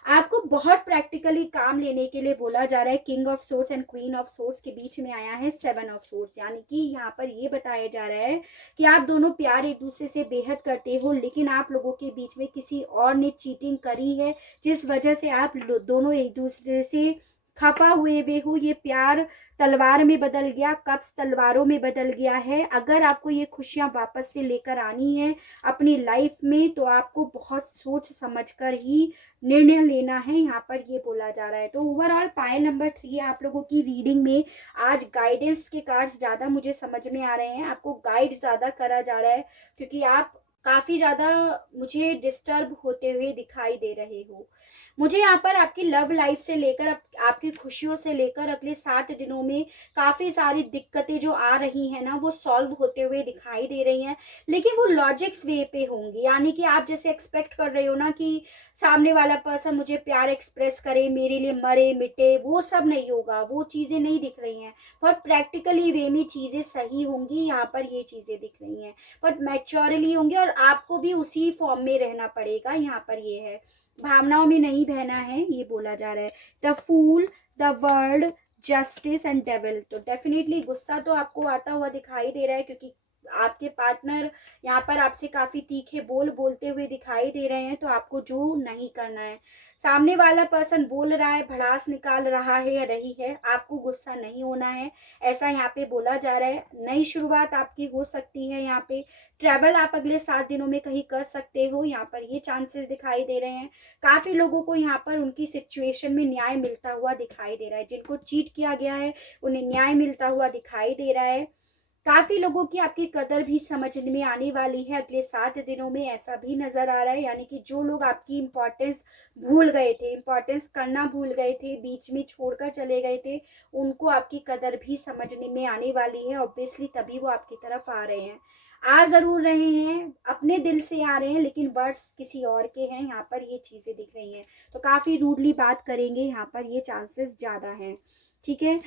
आपको बहुत प्रैक्टिकली काम लेने के लिए बोला जा रहा है। King of source and queen of source के बीच में आया है 7 ऑफ सोर्स, यानी कि यहाँ पर ये बताया जा रहा है कि आप दोनों प्यार एक दूसरे से बेहद करते हो, लेकिन आप लोगों के बीच में किसी और ने चीटिंग करी है, जिस वजह से आप दोनों एक दूसरे से खफा हुए हो। ये प्यार तलवार में बदल गया, कप्स तलवारों में बदल गया है। अगर आपको ये खुशियां वापस से लेकर आनी है अपनी लाइफ में, तो आपको बहुत सोच समझकर ही निर्णय लेना है, यहाँ पर ये बोला जा रहा है। तो ओवरऑल पाइल नंबर 3 आप लोगों की रीडिंग में आज गाइडेंस के कार्ड्स ज़्यादा मुझे समझ में आ रहे हैं। आपको गाइड ज़्यादा करा जा रहा है, क्योंकि आप काफ़ी ज़्यादा मुझे डिस्टर्ब होते हुए दिखाई दे रहे हो। मुझे यहाँ पर आपकी लव लाइफ से लेकर आपकी खुशियों से लेकर अगले 7 दिनों में काफ़ी सारी दिक्कतें जो आ रही हैं ना, वो सॉल्व होते हुए दिखाई दे रही हैं, लेकिन वो लॉजिक्स वे पे होंगी। यानी कि आप जैसे एक्सपेक्ट कर रहे हो ना कि सामने वाला पर्सन मुझे प्यार एक्सप्रेस करे, मेरे लिए मरे मिटे, वो सब नहीं होगा, वो चीज़ें नहीं दिख रही हैं। पर प्रैक्टिकली वे में चीज़ें सही होंगी, यहाँ पर ये चीज़ें दिख रही हैं, बट मैच्योरली होंगी, और आपको भी उसी फॉर्म में रहना पड़ेगा। यहाँ पर ये है, भावनाओं में नहीं बहना है, ये बोला जा रहा है। The fool, the world, justice and devil. तो डेफिनेटली गुस्सा तो आपको आता हुआ दिखाई दे रहा है, क्योंकि आपके पार्टनर यहाँ पर आपसे काफ़ी तीखे बोल बोलते हुए दिखाई दे रहे हैं। तो आपको जो नहीं करना है, सामने वाला पर्सन बोल रहा है, भड़ास निकाल रहा है या रही है, आपको गुस्सा नहीं होना है, ऐसा यहाँ पे बोला जा रहा है। नई शुरुआत आपकी हो सकती है, यहाँ पे ट्रैवल आप अगले 7 दिनों में कहीं कर सकते हो, यहाँ पर ये चांसेस दिखाई दे रहे हैं। काफ़ी लोगों को यहाँ पर उनकी सिचुएशन में न्याय मिलता हुआ दिखाई दे रहा है। जिनको चीट किया गया है उन्हें न्याय मिलता हुआ दिखाई दे रहा है। काफ़ी लोगों की आपकी कदर भी समझ में आने वाली है अगले 7 दिनों में, ऐसा भी नज़र आ रहा है। यानी कि जो लोग आपकी इम्पोर्टेंस भूल गए थे, इम्पोर्टेंस करना भूल गए थे, बीच में छोड़कर चले गए थे, उनको आपकी कदर भी समझने में आने वाली है। ऑब्वियसली तभी वो आपकी तरफ आ रहे हैं। आ ज़रूर रहे हैं, अपने दिल से आ रहे हैं, लेकिन वर्ड्स किसी और के हैं, यहाँ पर ये चीज़ें दिख रही हैं। तो काफ़ी रूडली बात करेंगे, यहाँ पर ये चांसेस ज़्यादा हैं। ठीक है,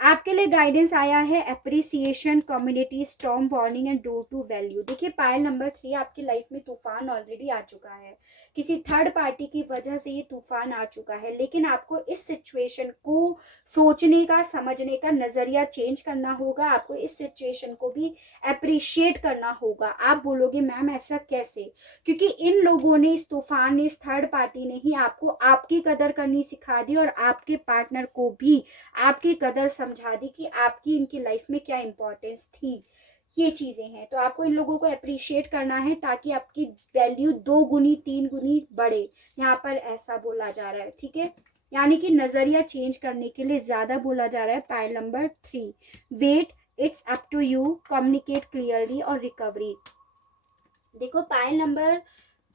आपके लिए गाइडेंस आया है appreciation, community, storm warning and door to value. देखिए पाइल नंबर 3 आपकी लाइफ में तूफान ऑलरेडी आ चुका है, किसी थर्ड पार्टी की वजह से ये तूफान आ चुका है, लेकिन आपको इस सिचुएशन को सोचने का, समझने का नज़रिया चेंज करना होगा। आपको इस सिचुएशन को भी अप्रिशिएट करना होगा। आप बोलोगे मैम ऐसा कैसे, क्योंकि इन लोगों ने, इस तूफान ने, इस थर्ड पार्टी ने ही आपको आपकी कदर करनी सिखा दी, और आपके पार्टनर को भी आपकी कदर समझा दी कि आपकी इनकी लाइफ में क्या इंपॉर्टेंस थी। ये चीज़ें हैं, तो आपको इन लोगों को अप्रिशिएट करना है, ताकि आपकी वैल्यू 2 गुनी 3 गुनी बढ़े, यहाँ पर ऐसा बोला जा रहा है। ठीक है, यानी कि नज़रिया चेंज करने के लिए ज़्यादा बोला जा रहा है। Pile number 3, wait, it's up to you, communicate clearly और रिकवरी। देखो पाइल नंबर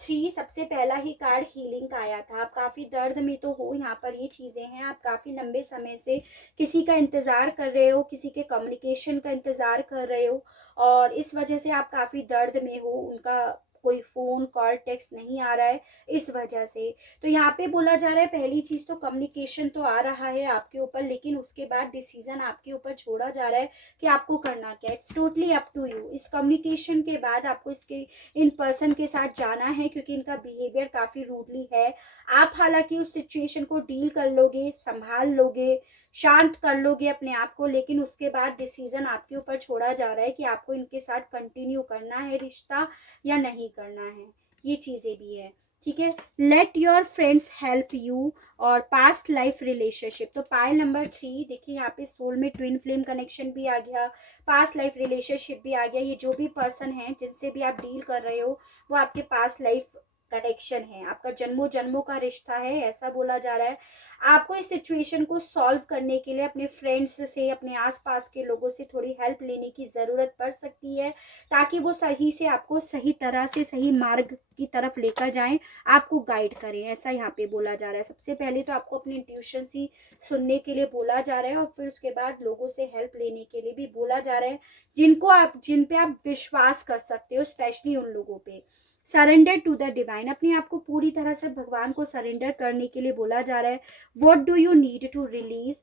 3 सबसे पहला ही कार्ड हीलिंग का आया था। आप काफ़ी दर्द में तो हो, यहाँ पर ये चीज़ें हैं, आप काफ़ी लंबे समय से किसी का इंतज़ार कर रहे हो, किसी के कम्युनिकेशन का इंतज़ार कर रहे हो, और इस वजह से आप काफ़ी दर्द में हो। उनका कोई फ़ोन कॉल टेक्स्ट नहीं आ रहा है इस वजह से। तो यहाँ पे बोला जा रहा है पहली चीज़ तो कम्युनिकेशन तो आ रहा है आपके ऊपर, लेकिन उसके बाद डिसीज़न आपके ऊपर छोड़ा जा रहा है कि आपको करना क्या है। It's totally up to you. इस कम्युनिकेशन के बाद आपको इसके इन पर्सन के साथ जाना है, क्योंकि इनका बिहेवियर काफ़ी रूडली है। आप हालांकि उस सिचुएशन को डील कर लोगे, संभाल लोगे, शांत कर लोगे अपने आप को, लेकिन उसके बाद डिसीजन आपके ऊपर छोड़ा जा रहा है कि आपको इनके साथ कंटिन्यू करना है रिश्ता या नहीं करना है। ये चीज़ें भी है। ठीक है, let your friends help you और पास्ट लाइफ रिलेशनशिप। तो पाइल नंबर 3 देखिए यहाँ पे सोल में ट्विन फ्लेम कनेक्शन भी आ गया, पास्ट लाइफ रिलेशनशिप भी आ गया। ये जो भी पर्सन है जिनसे भी आप डील कर रहे हो, वो आपके पास्ट लाइफ कनेक्शन है, आपका जन्मों जन्मों का रिश्ता है, ऐसा बोला जा रहा है। आपको इस सिचुएशन को सॉल्व करने के लिए अपने फ्रेंड्स से, अपने आसपास के लोगों से थोड़ी हेल्प लेने की ज़रूरत पड़ सकती है, ताकि वो सही से आपको सही तरह से सही मार्ग की तरफ लेकर जाएं, आपको गाइड करें, ऐसा यहाँ पे बोला जा रहा है। सबसे पहले तो आपको अपनी इंट्यूशन ही सुनने के लिए बोला जा रहा है, और फिर उसके बाद लोगों से हेल्प लेने के लिए भी बोला जा रहा है, जिन पे आप विश्वास कर सकते हो, स्पेशली उन लोगों पे। सरेंडर टू द डिवाइन, अपने आप को पूरी तरह से भगवान को सरेंडर करने के लिए बोला जा रहा है। What do you need to release,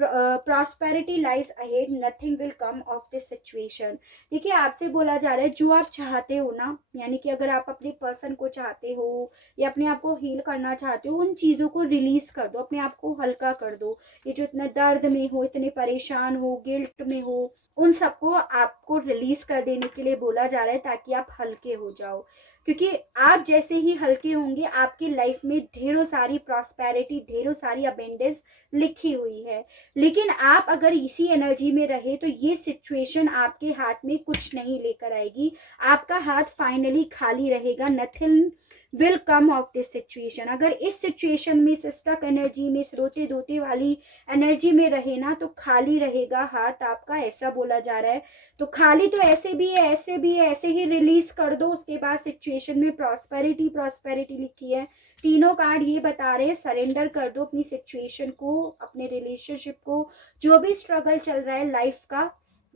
prosperity lies ahead, nothing will come of this situation. देखिए आपसे बोला जा रहा है जो आप चाहते हो ना, यानी कि अगर आप अपने पर्सन को चाहते हो या अपने आप को हील करना चाहते हो, उन चीज़ों को रिलीज कर दो, अपने आप को हल्का कर दो। ये जो इतने दर्द में हो, इतने परेशान हो, गिल्ट में हो, उन सबको आपको रिलीज कर देने के लिए बोला जा रहा है ताकि आप हल्के हो जाओ। क्योंकि आप जैसे ही हल्के होंगे आपकी लाइफ में ढेरों सारी प्रॉस्पेरिटी, ढेरों सारी अबेंडेंस लिखी हुई है। लेकिन आप अगर इसी एनर्जी में रहे तो ये सिचुएशन आपके हाथ में कुछ नहीं लेकर आएगी, आपका हाथ फाइनली खाली रहेगा। Nothing will come of this situation. अगर इस सिचुएशन में, इस स्टक एनर्जी में, इस रोते धोते वाली एनर्जी में रहे ना तो खाली रहेगा हाथ आपका, ऐसा बोला जा रहा है। तो खाली तो ऐसे भी है, ऐसे भी है, ऐसे ही रिलीज कर दो। उसके बाद सिचुएशन में प्रॉस्पेरिटी प्रॉस्पेरिटी लिखी है। तीनों कार्ड ये बता रहे हैं सरेंडर कर दो अपनी सिचुएशन को, अपने रिलेशनशिप को, जो भी स्ट्रगल चल रहा है लाइफ का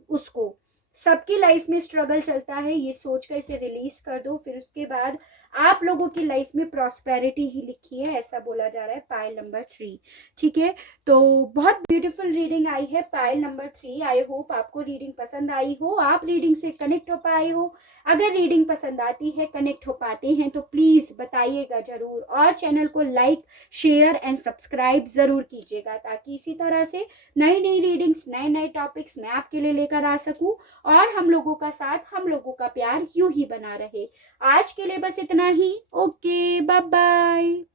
उसको। सबकी लाइफ में स्ट्रगल चलता है, ये सोचकर इसे रिलीज कर दो। फिर उसके बाद आप लोगों की लाइफ में प्रॉस्पेरिटी ही लिखी है, ऐसा बोला जा रहा है। पाइल नंबर 3, ठीक है। तो बहुत ब्यूटीफुल रीडिंग आई है पाइल नंबर 3। आई होप आपको रीडिंग पसंद आई हो, आप रीडिंग से कनेक्ट हो पाए हो। अगर रीडिंग पसंद आती है, कनेक्ट हो पाते हैं तो प्लीज बताइएगा जरूर, और चैनल को लाइक, शेयर एंड सब्सक्राइब जरूर कीजिएगा ताकि इसी तरह से नई नई रीडिंग्स, नए नए टॉपिक्स मैं आपके लिए लेकर आ सकूं और हम लोगों का साथ, हम लोगों का प्यार यूं ही बना रहे। आज के लिए बस इतना ही। Okay, bye bye.